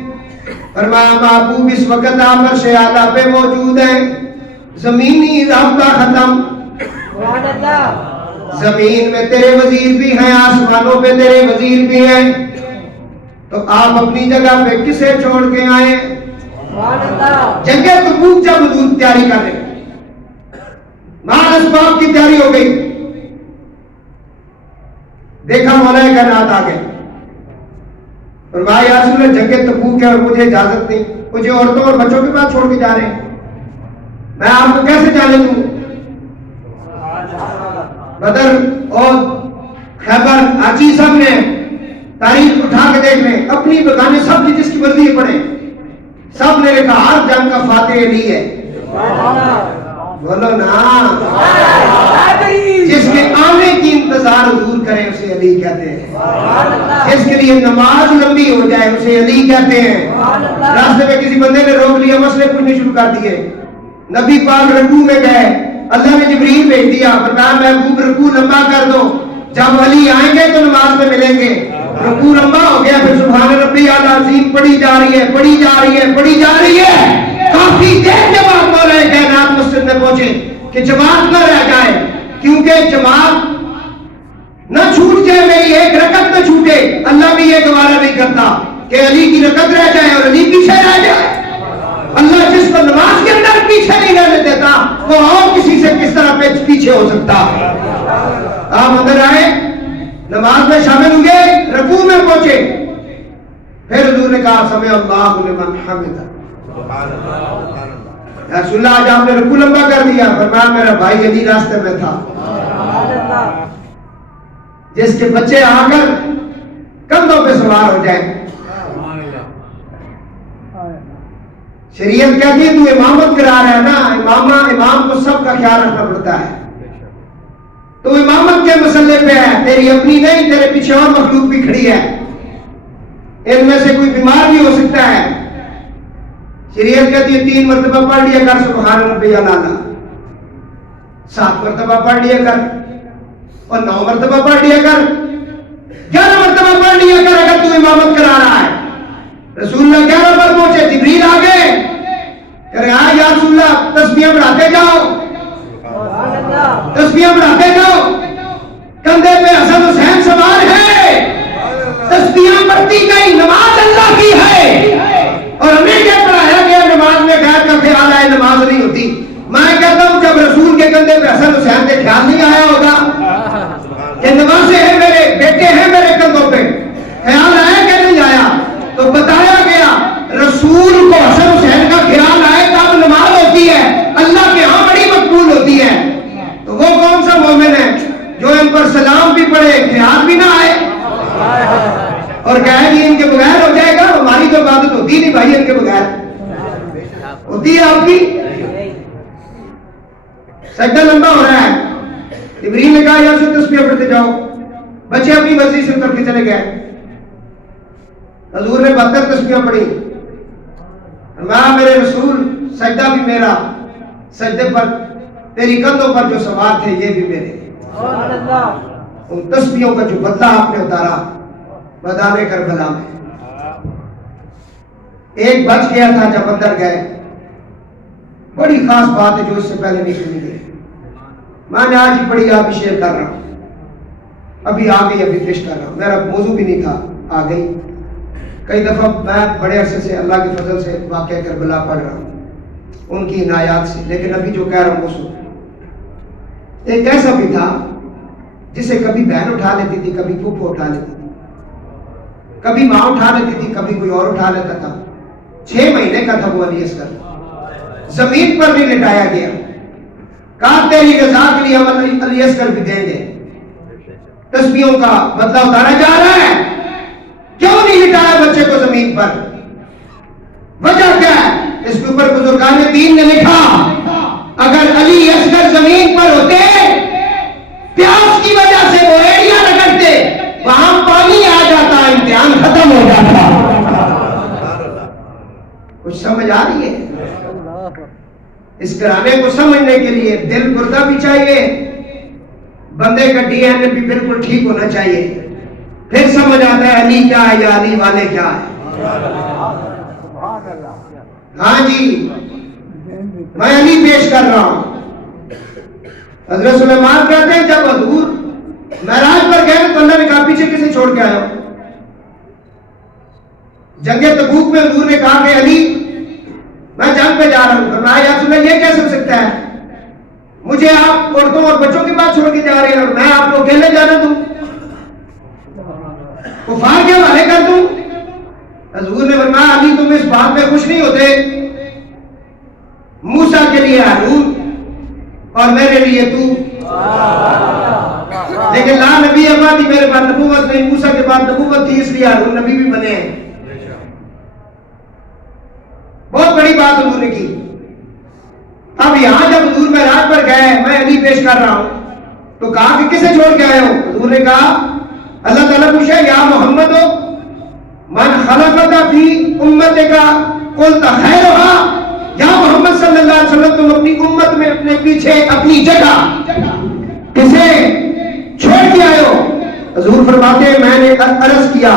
فرمایا محبوب اس وقت آپ عرش اعلیٰ پہ موجود ہیں، زمینی رابطہ ختم. سبحان اللہ. زمین میں تیرے وزیر بھی ہیں، آسمانوں پہ تیرے وزیر بھی ہیں، تو آپ اپنی جگہ پہ کسے چھوڑ کے آئے؟ سبحان اللہ. جنگ تبوک جب حضور تیاری کر رہے، مال اسباب کی تیاری ہو گئی، دیکھا مولا کائنات آ گئے. فرمایا یا رسول اللہ جنگ تبوک ہے اور مجھے اجازت نہیں، مجھے عورتوں اور بچوں کے پاس چھوڑ کے جا رہے ہیں، میں آپ کو کیسے جانے دوں؟ بدر اور خیبر آچی سب نے تاریخ اٹھا کے دیکھ لیں، اپنی بگانے سب کی جس کی مرضی پڑھیں، سب نے لکھا ہر جنگ کا فاتح علی ہے. بولو نا، جس کے آنے کی انتظار حضور کریں اسے علی کہتے ہیں، جس کے لیے نماز لمبی ہو جائے اسے علی کہتے ہیں. راستے میں کسی بندے نے روک لیا، مسئلے پوچھنے شروع کر دیے، نبی پاک رکوع میں گئے، اللہ نے جبریل بھیج دیا، فرمایا محبوب رکوع لمبا کر دو، جب علی آئیں گے تو نماز میں ملیں گے. رکوع لمبا ہو گیا، پھر سبحان ربی العظیم پڑھی جا رہی ہے، پڑھی جا رہی ہے، پڑھی جا رہی ہے. کافی دیر کے بعد مولا کائنات مسجد میں پہنچے کہ جماعت نہ رہ جائے، کیونکہ جماعت نہ چھوٹ جائے، میری ایک رکعت نہ چھوٹے. اللہ بھی یہ گوارا نہیں کرتا کہ علی کی رکعت رہ جائے اور علی پیچھے رہ جائے. اللہ جس کو نماز کے اندر پیچھے نہیں رہنے دیتا وہ اور کسی سے کس طرح پیچھے ہو سکتا. آپ اندر آئے، نماز میں شامل ہوئے، رکوع میں پہنچے، پھر حضور نے کہا سمع اللہ لمن حمدہ. یا رسول اللہ آج آپ نے رکوع لمبا کر دیا. فرمایا میرا بھائی علی راستے میں تھا، جس کے بچے آ کر کندھوں پہ سوار ہو جائیں. شریعت کہتی ہے تو امامت کرا رہا ہے نا، امام کو سب کا خیال رکھنا پڑتا ہے. تو امامت کے مسئلے پہ ہے، تیری اپنی نہیں، تیرے پیچھے اور مخلوق بھی کھڑی ہے، ان میں سے کوئی بیمار بھی ہو سکتا ہے. شریعت کہتی ہے 3 مرتبہ پڑھ لیا کر سبحان ربی الاعلیٰ، 7 مرتبہ پڑھ لیا کر، اور 9 مرتبہ پڑھ لیا کر، 11 مرتبہ پڑھ لیا کر اگر تو امامت کرا رہا ہے. رسول اللہ 11 پر پہنچے، جبریل آ گئے کہہ رہے ہیں یا رسول اللہ تسبیحیں بڑھاتے جاؤ، تسبیحیں بڑھاتے جاؤ، کندھے پہ حسن حسین سوار ہے، تسبیحیں بڑھتی گئی. نماز اللہ کی ہے اور ہمیں یہ پڑھایا گیا نماز میں غیر کا خیال آئے نماز نہیں ہوتی. میں کہتا ہوں جب رسول کے کندھے پہ حسن حسین کے خیال نہیں آیا ہوگا کہ نمازیں ہیں میرے بیٹے ہیں میرے کندھوں پہ، خیال آیا کہ نہیں آیا؟ تو بتایا گیا رسول کو حسن حسین کا خیال آئے تب نماز ہوتی ہے، اللہ کے ہاں بڑی مقبول ہوتی ہے. تو وہ کون سا مومن ہے جو ان پر سلام بھی پڑھے خیال بھی نہ آئے اور کہے کہ ان کے بغیر ہو جائے گا؟ ہماری تو عبادت ہوتی نہیں بھائی ان کے بغیر، ہوتی ہے آپ کی. سجدہ لمبا ہو رہا ہے، جبریل نے کہا یا سے تسبیح پڑھتے جاؤ، بچے اپنی مرضی سے اتر کے چلے گئے. حضور نے 72 تسبیحیں پڑھی. فرمایا میرے رسول سجدہ بھی میرا، سجدے پر تیری کندھوں پر جو سوار تھے یہ بھی میرے. سبحان اللہ. ان تسبیحوں کا جو بدلہ آپ نے اتارا میدان کربلا میں. ایک بچ گیا تھا جب اندر گئے. بڑی خاص بات ہے جو اس سے پہلے نہیں سنی گئی. میں نے آج ہی پڑھی, آپ ہی شیئر کر رہا ہوں. ابھی آ گئی, ابھی پیش کر رہا ہوں. میرا موضوع بھی نہیں تھا, آ گئی. کئی دفعہ میں بڑے عرصے سے اللہ کے فضل سے واقعہ کربلا پڑھ رہا ہوں, ان کی عنایات سے. لیکن ابھی جو کہہ رہا ہوں وہ سن. ایک ایسا بھی تھا جسے کبھی بہن اٹھا لیتی تھی, کبھی پھوپھو اٹھا لیتی تھی, کبھی ماں اٹھا لیتی تھی, کبھی کوئی اور اٹھا لیتا تھا. 6 مہینے کا تھا وہ علی اصغر. زمین پر نہیں لٹایا گیا. کہا تیری رضا کے لیے ہم علی اصغر بھی دیں گے. تسبیحوں کا بدلہ اتارا جا رہا ہے. کیوں نہیں لٹایا بچے کو زمین پر؟ وجہ کیا ہے؟ اس کے اوپر بزرگان دین نے لکھا, اگر علی اصغر زمین پر ہوتے, پیاس کی وجہ سے وہ ایڑیاں رگڑتے, وہاں پانی آ جاتا, امتحان ختم ہو جاتا. کچھ سمجھ آ رہی ہے؟ اس گھرانے کو سمجھنے کے لیے دل گردہ بھی چاہیے, بندے کا ڈی این اے بھی بالکل ٹھیک ہونا چاہیے. پھر سمجھ آتا ہے علی کیا ہے یا علی والے کیا ہے. ہاں جی, میں علی پیش کر رہا ہوں. حضرت سلیمان کہتے ہیں جب حضور معراج پر گئے تو اللہ نے کہا پیچھے کسے چھوڑ کے آئے ہو؟ جنگ تبوک میں حضور نے کہا کہ علی میں جنگ پہ جا رہا ہوں. فرمایا یا رسول اللہ یہ کیسے ہو سکتا ہے, مجھے آپ عورتوں اور بچوں کے پاس چھوڑ کے جا رہے ہیں اور میں آپ کو اکیلے جانا دوں, کفار کے حوالے کر دوں؟ حضور نے فرمایا علی تم اس بات میں خوش نہیں ہوتے, موسیٰ کے لیے ہارون اور میرے لیے تو, لیکن لا نبی ابا تھی, میرے پاس نبوت نہیں, موسیٰ کے بعد نبوت تھی, اس لیے ہارون نبی بھی بنے ہیں. بہت بڑی بات حضور نے کی. اب یہاں جب حضور معراج پر گئے, میں علی پیش کر رہا ہوں, تو کہا کہ کسے چھوڑ کے آئے ہو؟ حضور نے کہا اللہ تعالیٰ پوچھے یا محمد ہو من خلقت فی امتک قلت خیرھا, یا محمد صلی اللہ علیہ وسلم تم اپنی امت میں اپنے پیچھے اپنی جگہ کسے چھوڑ کے آئے ہو؟ حضور فرماتے ہیں میں نے عرض کیا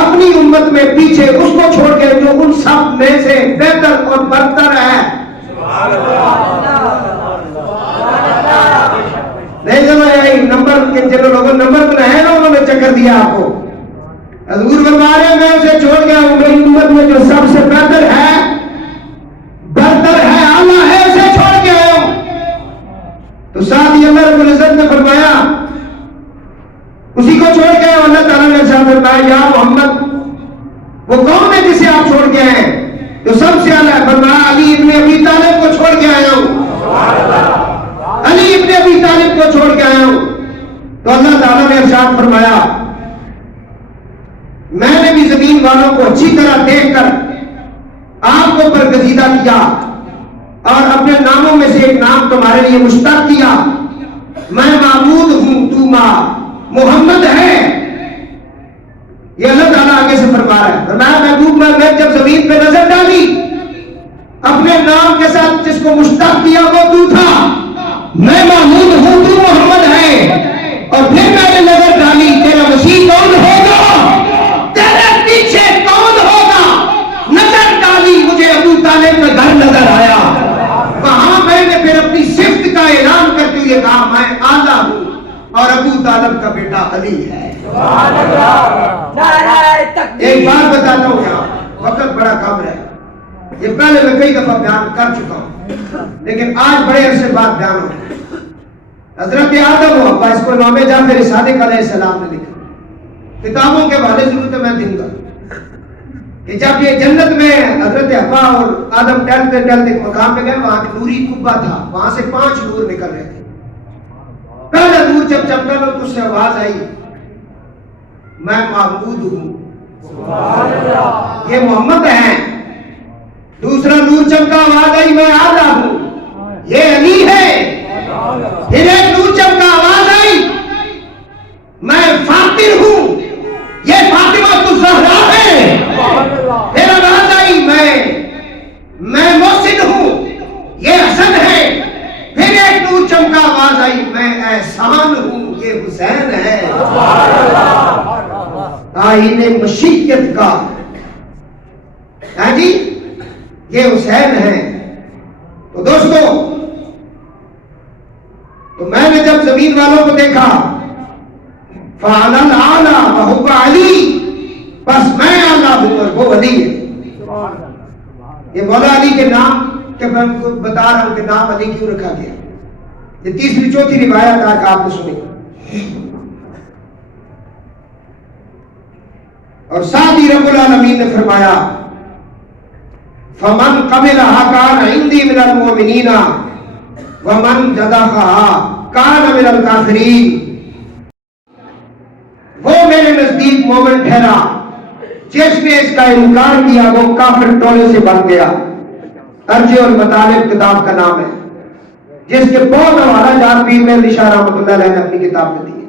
اپنی امت میں پیچھے اس کو چھوڑ کے جو ان سب میں سے بہتر اور برتر ہے. نہیں سمجھ آئی؟ نمبر جن لوگوں نمبر بنایا نا انہوں نے چکر دیا آپ کو. حضور فرما رہے ہیں میں اسے چھوڑ گیا ہوں, میری امت میں جو سب سے بہتر ہے, برتر ہے, اعلیٰ ہے, اسے چھوڑ کے آیا ہوں. تو ساتھ ہی اللہ رب العزت نے فرمایا اسی کو چھوڑ کے آیا. اللہ تعالیٰ نے ارشاد فرمایا یا محمد وہ کون ہے جسے آپ چھوڑ کے آئے جو سب سے اعلیٰ ہے؟ فرمایا علی ابن ابی طالب کو چھوڑ کے آیا ہوں, علی ابن ابی طالب کو چھوڑ کے آیا ہوں. تو اللہ تعالیٰ نے ارشاد فرمایا میں نے بھی زمین والوں کو اچھی طرح دیکھ کر آپ کو برگزیدہ کیا اور اپنے ناموں میں سے ایک نام تمہارے لیے مشتق کیا. میں معبود ہوں, تو محمد ہے. یہ اللہ تعالیٰ آگے سے فرما رہا ہے. فرمایا محبوب میں جب زمین پہ نظر ڈالی اپنے نام کے ساتھ جس کو مشتق کیا وہ تو تھا, میں معبود ہوں, تو محمد ہے. اور پھر میں نے نظر ڈالی تیرا مسیح کون ہوگا, تیرے پیچھے کون ہوگا. نظر ڈالی مجھے ابو طالب کا گھر نظر آیا, وہاں میں نے پھر اپنی صفت کا اعلان کرتے ہوئے کہا میں اعلیٰ ہوں اور ابو طالب کا بیٹا علی ہے. ایک بات بتاتا ہوں, یہاں وقت بڑا کم ہے, یہ پہلے میں کئی دفعہ بیان کر چکا ہوں لیکن آج بڑے عرصے بعد بیان ہو. حضرت آدم و حوا, اس کو امام جعفر صادق علیہ السلام نے لکھا. کتابوں کے حوالے ضرورت ہے میں دوں گا کہ جب یہ جنت میں حضرت حوا اور آدم ٹہلتے ٹہلتے ایک مقام پہ گئے, وہاں نوری قبہ تھا, وہاں سے 5 نور نکل رہے تھے. پہلا نور جب چمکا تو اس سے آواز آئی میں معبود ہوں, یہ محمد ہیں. دوسرا نور چمکا, آواز آئی میں اعلیٰ ہوں, یہ علی ہے. پھر ایک نور چمکا, آواز آئی میں فاطر ہوں, یہ فاطمہ الزہرا ہے. پھر آواز آئی میں محسن ہوں, یہ حسن ہے. آئین مشیت کا، ہاں جی یہ حسین ہیں۔ تو دوستو، تو میں نے جب زمین والوں کو دیکھا فعل العالی وحب علی، بس میں اعلیٰ ہوں اور وہ علی ہے۔ یہ مولا علی کے نام کہ میں آپ کو بتا رہا ہوں کہ نام علی کیوں رکھا گیا۔ یہ تیسری چوتھی روایت آج آپ نے سنی، اور ساتھ ہی رب العالمین نے فرمایا فمن قبلها كان عندي من المؤمنين ومن جدحها كان من الكافرين، وہ میرے نزدیک مومن ٹھہرا، جس نے اس کا انکار کیا وہ کافر ٹولے سے بن گیا۔ ارج اور مطالب کتاب کا نام ہے، جس کے بہت حوالہ جات پیر میں علی شاہ رحمۃ اللہ علیہ نے اپنی کتاب میں دی ہے۔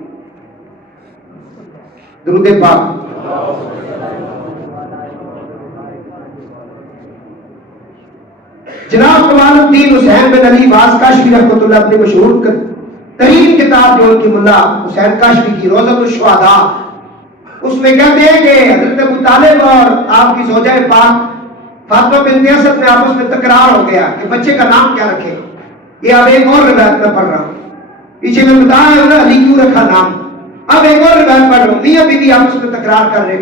درود پاک۔ جناب کمال الدین حسین بن علی باز کاشفی رحمۃ اللہ اپنی مشہور ترین کتاب جو ان کی ملا حسین کاشفی کی روضۃ الشہداء، اس میں کہتے ہیں کہ حضرت ابو طالب اور آپ کی زوجہ پاک فاطمہ بنت اسد میں آپس میں تکرار ہو گیا کہ بچے کا نام کیا رکھے۔ یہ اب ایک اور روایت میں پڑھ رہا ہوں، پیچھے میں بتایا نا علی کیوں رکھا نام، اب ایک اور روایت پڑھ رہا ہوں۔ میاں بیوی آپس میں تکرار کر رہے،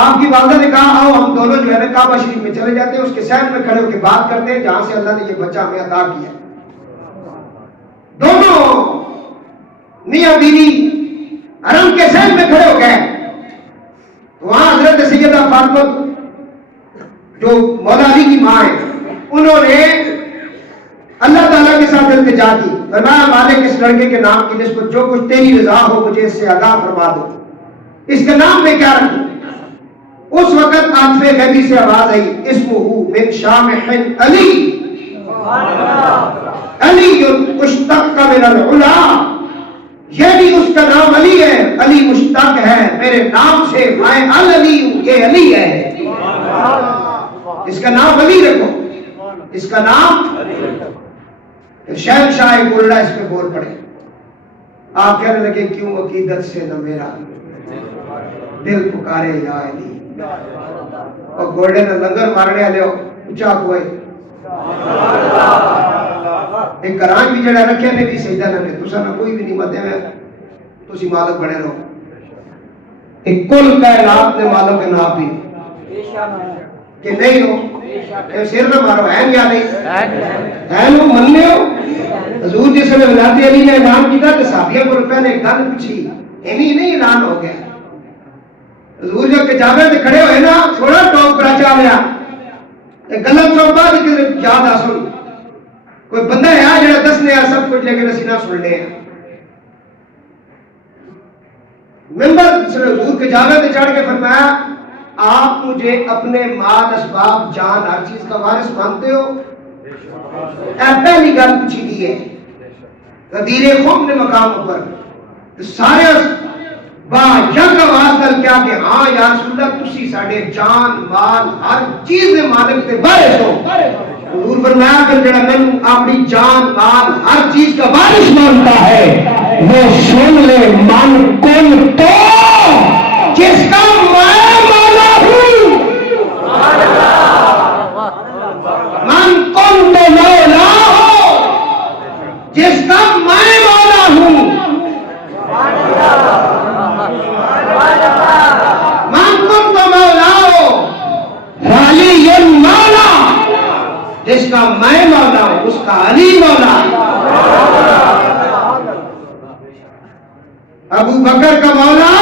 آپ کی والدہ نے کہا آؤ ہم دونوں جو ہے نا کعبہ شریف میں چلے جاتے ہیں، اس کے سائن میں کھڑے ہو کے بات کرتے ہیں جہاں سے اللہ نے یہ بچہ ہمیں عطا کیا۔ دونوں میاں بیوی حرم کے سائن میں کھڑے ہو گئے، وہاں حضرت سیدہ فاطمہ جو مولا علی کی ماں ہے، انہوں نے اللہ تعالیٰ کے ساتھ التجا کی، فرمایا مالک اس لڑکے کے نام کی نسبت جو کچھ تیری رضا ہو مجھے اس سے آگاہ فرما دو، اس کا نام میں کیا رکھوں؟ اس وقت عاطف غیبی سے آواز آئی اسمہ من شامح علی، علی مشتق من العلا، یہ بھی اس کا نام علی ہے، علی مشتق ہے میرے نام سے، میں العلی ہوں، یہ علی ہے، اس کا نام علی رکھو، اس کا نام شہنشاہ بول رہا ہے، اس پہ بول پڑے۔ آپ کہنے لگے کیوں عقیدت سے نہ میرا دل پکارے یا علی، اور گوڑے نے لنگر مارنے والے اچھا کوئے ایک کران بھی جڑا رکھے نے بھی سجدہ نہ نے تسا نہ کوئی بھی نہیں مدے میں تسی مالک بنے رہو، ایک کل کائنات نے مالک کے نام بھی کہ نہیں ہو سر نہ مارو ہے یا نہیں ہے لو مننے ہو۔ حضور جس نے ولادت علی نے اعلان کیا تو صحابیوں کو روپے نے ایک گل پوچھی، اینی نہیں اعلان ہو گیا۔ حضور جو کچابے سے کھڑے ہوئے نا تھوڑا ٹوک کرا چاہ لیا گلت چوپا یاد آ سن کوئی بندہ ہے جڑا دسنے آ سب کچھ لیکن اسی نہ سن لے ممبر حضور کے جاوے سے چڑھ کے فرمایا آپ مجھے اپنے مال اسباب جان ہر چیز کا وارث مانتے ہو؟ پہلی گل پوچھی دی ہے غدیر خم نے مقام پر سارے با یک آواز کر کیا کہ ہاں یا رسول اللہ تسی ساڈے جان مال ہر چیز دے مالک تے وارث ہو۔ حضور فرمایا کہ جڑا میں اپنی جان مال ہر چیز کا وارث مانتا ہے وہ سن لے من کن تو جس کا میں مولا ہوں، من کن تو مولا ہو جس کا میں مولا ہوں، من کن تو مولا ہو علی مولا جس کا میں مولا ہوں اس کا علی مولا۔ ابو بکر کا مولا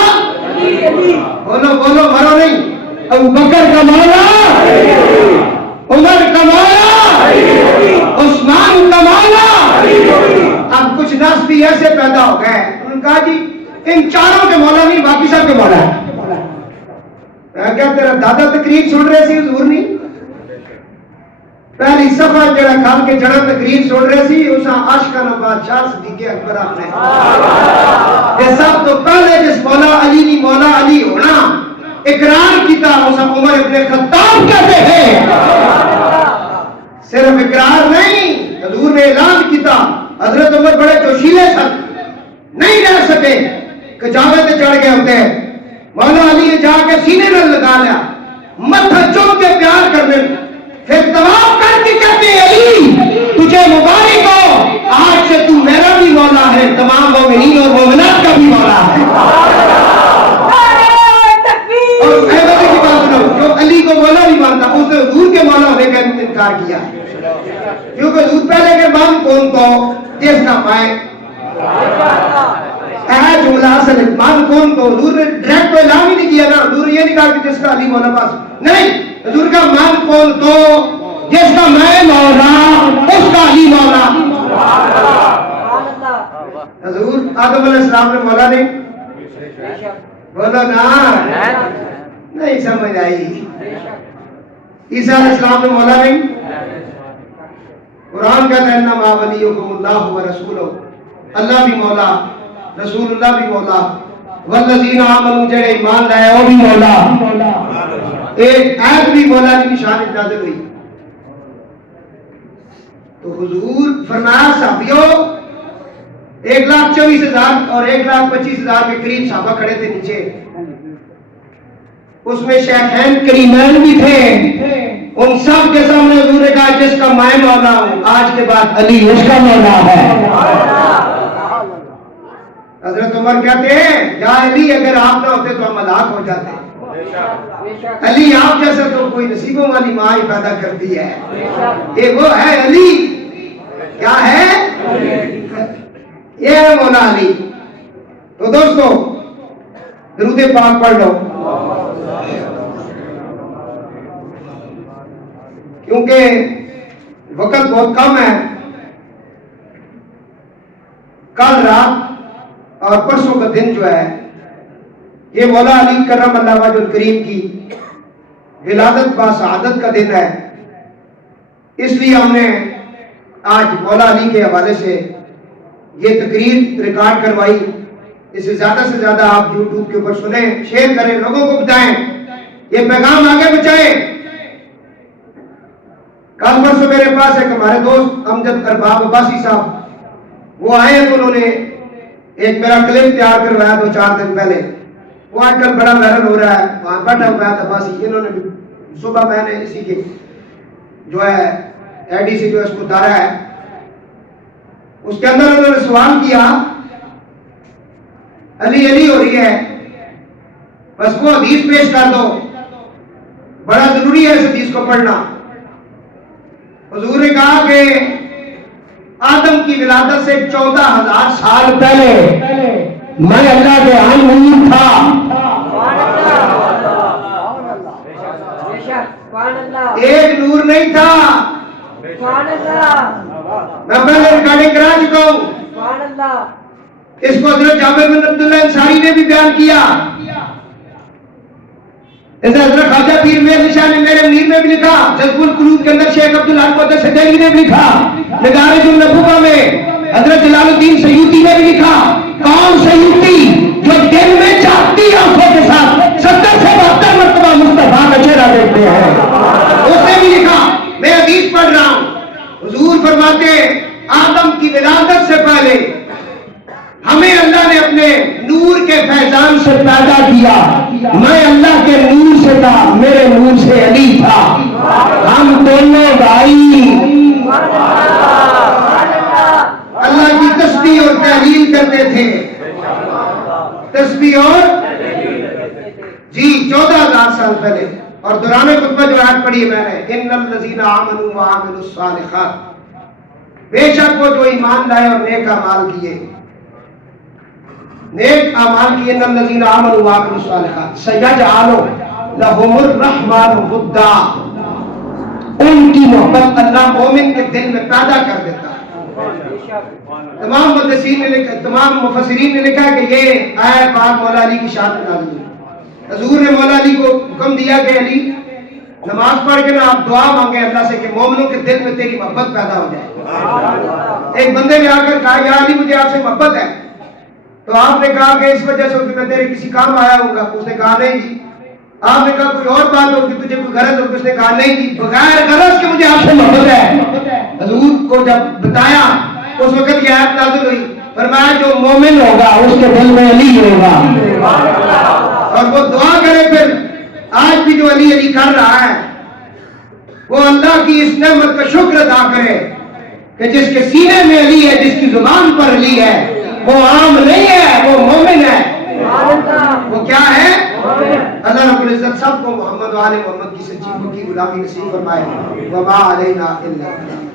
بولو بولو مرو نہیں، ابو بکر کا مولا، عمر کا مولا، عثمان کا مولا۔ اب کچھ ناس بھی ایسے پیدا ہو گئے انہوں نے کہا جی ان چاروں کے مولا نہیں باقی سب کے مولا ہے۔ میں کیا تیرا دادا تقریر سن رہے سی حضور نہیں پہلی صفحہ جڑا کھال کے جڑا تقریر سن رہے سی اسا عاشقانہ بادشاہ صدیق اکبر آپ نے یہ سب تو پہلے جس مولا علی نہیں مولا علی ہونا اقرار کیتا اسا عمر ابن خطاب کہتے ہیں، صرف اقرار نہیں حضور نے اعلان کیتا۔ حضرت عمر بڑے جوشیلے سن نہیں رہ سکے کجاوے تے چڑھ گئے ہوتے جا کے سینے میں لگا لیا, متھا چوم کے پیار کرنے, پھر طواف کر کے کہتے ہیں علی تجھے مبارک ہو, آج سے تو میرا بھی مولا ہے, تمام مومنین اور مومنات کا بھی مولا ہے. اور احمد کی بات سنو, جو علی کو مولا نہیں مانتا اس نے حضور کے مولا ہونے کا انکار کیا, کیونکہ حضور پہلے کے مان کون کو جس کا پائے جملہ اصل مان کون کو, حضور نے ڈائریکٹ تو اعلان ہی نہیں کیا نا, حضور یہ نہیں کہا کہ جس کا علی مولا پاس نہیں, حضور کا مان کون تو جس کا میں مولا اس کا علی مولا. حضور آدم علیہ السلام نے مولا نہیں, بولو نا, نہیں سمجھ آئی. عیسیٰ علیہ السلام نے مولا نہیں, قرآن کہتا ہے انما ولیکم اللہ ورسولہ, اللہ بھی مولا, رسول اللہ بھی مولا, والذین آمنوا جڑے ایمان لائے وہ بھی مولا. ایک آیت بھی مولا کی نشان نازل ہوئی. تو حضور فرمایا صحابیوں 1,24,000 اور 1,25,000 کے قریب صحابہ کھڑے تھے نیچے, اس میں شیخین کریمین بھی تھے, ان سب کے سامنے حضور نے کہا جس کا میں مولا ہوں آج کے بعد علی اس کا مولا ہے. حضرت عمر کہتے ہیں یا علی اگر آپ نہ ہوتے تو ہم ہلاک ہو جاتے, علی آپ جیسا تو کوئی نصیبوں والی ماں ہی پیدا کرتی ہے, یہ وہ ہے علی, کیا ہے یہ ہے مولا علی. تو دوستو درود پاک پڑھ لو, کیونکہ وقت بہت کم ہے. کل رات اور پرسوں کا دن جو ہے یہ مولا علی کرم اللہ وجہ الکریم کی ولادت با سعادت کا دن ہے, اس لیے ہم نے آج مولا علی کے حوالے سے یہ تقریر ریکارڈ کروائی. اسے زیادہ سے زیادہ آپ یوٹیوب کے اوپر سنیں, شیئر کریں, لوگوں کو بتائیں, یہ پیغام آگے بچائیں. کل پرسوں میرے پاس ایک ہمارے دوست امجد ارباب عباسی صاحب وہ آئے تو انہوں نے ایک میرا کلپ تیار کروایا 2-4 دن پہلے, وہ آج کل بڑا وائرل ہو رہا ہے, وہاں بیٹھا ہوا ہے عباسی, انہوں نے صبح میں نے اسی کے جو ہے ایڈی سے جو اس کو اتارا ہے, اس کے اندر انہوں نے سوال کیا علی علی ہو رہی ہے, بس وہ حدیث پیش کر دو, بڑا ضروری ہے اس حدیث کو پڑھنا. حضور نے کہا کہ آدم کی ولادت سے 14,000 سال پہلے میں اللہ کے ہاں نور تھا. ایک نور نہیں تھا, میں پہلے ریکارڈنگ کرا چکا ہوں. اس کو حضرت جابر بن عبداللہ انصاری نے بھی بیان کیا, اسے حضرت خواجہ پیر میر شاہ نے میرے منیر میں بھی لکھا, جذب القلوب کے اندر شیخ عبدالحق قدس سدیلی نے بھی لکھا, نگارج النبوہ میں حضرت جلال الدین سیوطی نے بھی لکھا. کون سیوطی جو دن میں چاہتی آنکھوں کے ساتھ 70 سے 72 مرتبہ مصطفیٰ کا چہرہ دیکھتے ہیں, اس نے بھی لکھا. میں حدیث پڑھ رہا ہوں, حضور فرماتے آدم کی ولادت سے پہلے ہمیں اللہ نے اپنے نور کے فیضان سے پیدا کیا, میں اللہ کے نور سے تھا, میرے نور سے علی تھا, ہم دونوں بھائی اللہ کی تسبیح اور تحلیل کرتے تھے. تسبیح اور جی 14,000 سال پہلے. اور دوران خطبہ جو آیت پڑھی ہے میں نے, ان الذین آمنوا وعملوا الصالحات, بے شک وہ جو ایمان لائے اور نیک اعمال کیے, نیک اعمال کیے, ان الذین آمنوا وعملوا الصالحات سیجعل لهم الرحمن ودا, ان کی محبت اللہ مومن کے دل میں پیدا کر دیتا ہے. تمام محدثین نے لکھا, تمام مفسرین نے لکھا کہ یہ آیت پاک مولا علی کی شان میں نازل ہوئی. حضور نے مولا علی کو حکم دیا کہ علی نماز پڑھ کے نا آپ دعا مانگیں اللہ سے کہ مومنوں کے دل میں تیری محبت پیدا ہو جائے. ایک بندے نے آ کر کہا یا علی مجھے آپ سے محبت ہے, تو آپ نے کہا کہ اس وجہ سے کہ میں تیرے کسی کام آیا ہوں گا. اس نے کہا نہیں جی. آپ نے کہا کوئی اور بات ہوگی, تجھے کوئی غرض ہوگی. اس نے کہا نہیں جی, بغیر غرض کے مجھے آپ سے محبت ہے. حضور کو جب بتایا اس وقت یہ آیت نازل ہوئی, فرمایا جو مومن ہوگا اس کے دل میں علی ہوگا, اور وہ دعا کرے آج بھی جو علی علی کر رہا ہے وہ اللہ کی اس نعمت کا شکر ادا کرے کہ جس کے سینے میں علی ہے، جس کی زبان پر علی ہے، وہ عام نہیں ہے، وہ مومن ہے۔ وہ کیا ہے؟ اللہ رب العزت سب کو محمد و آل محمد کی سچی کی غلامی نصیب فرمائے۔ وما علینا الا البلاغ۔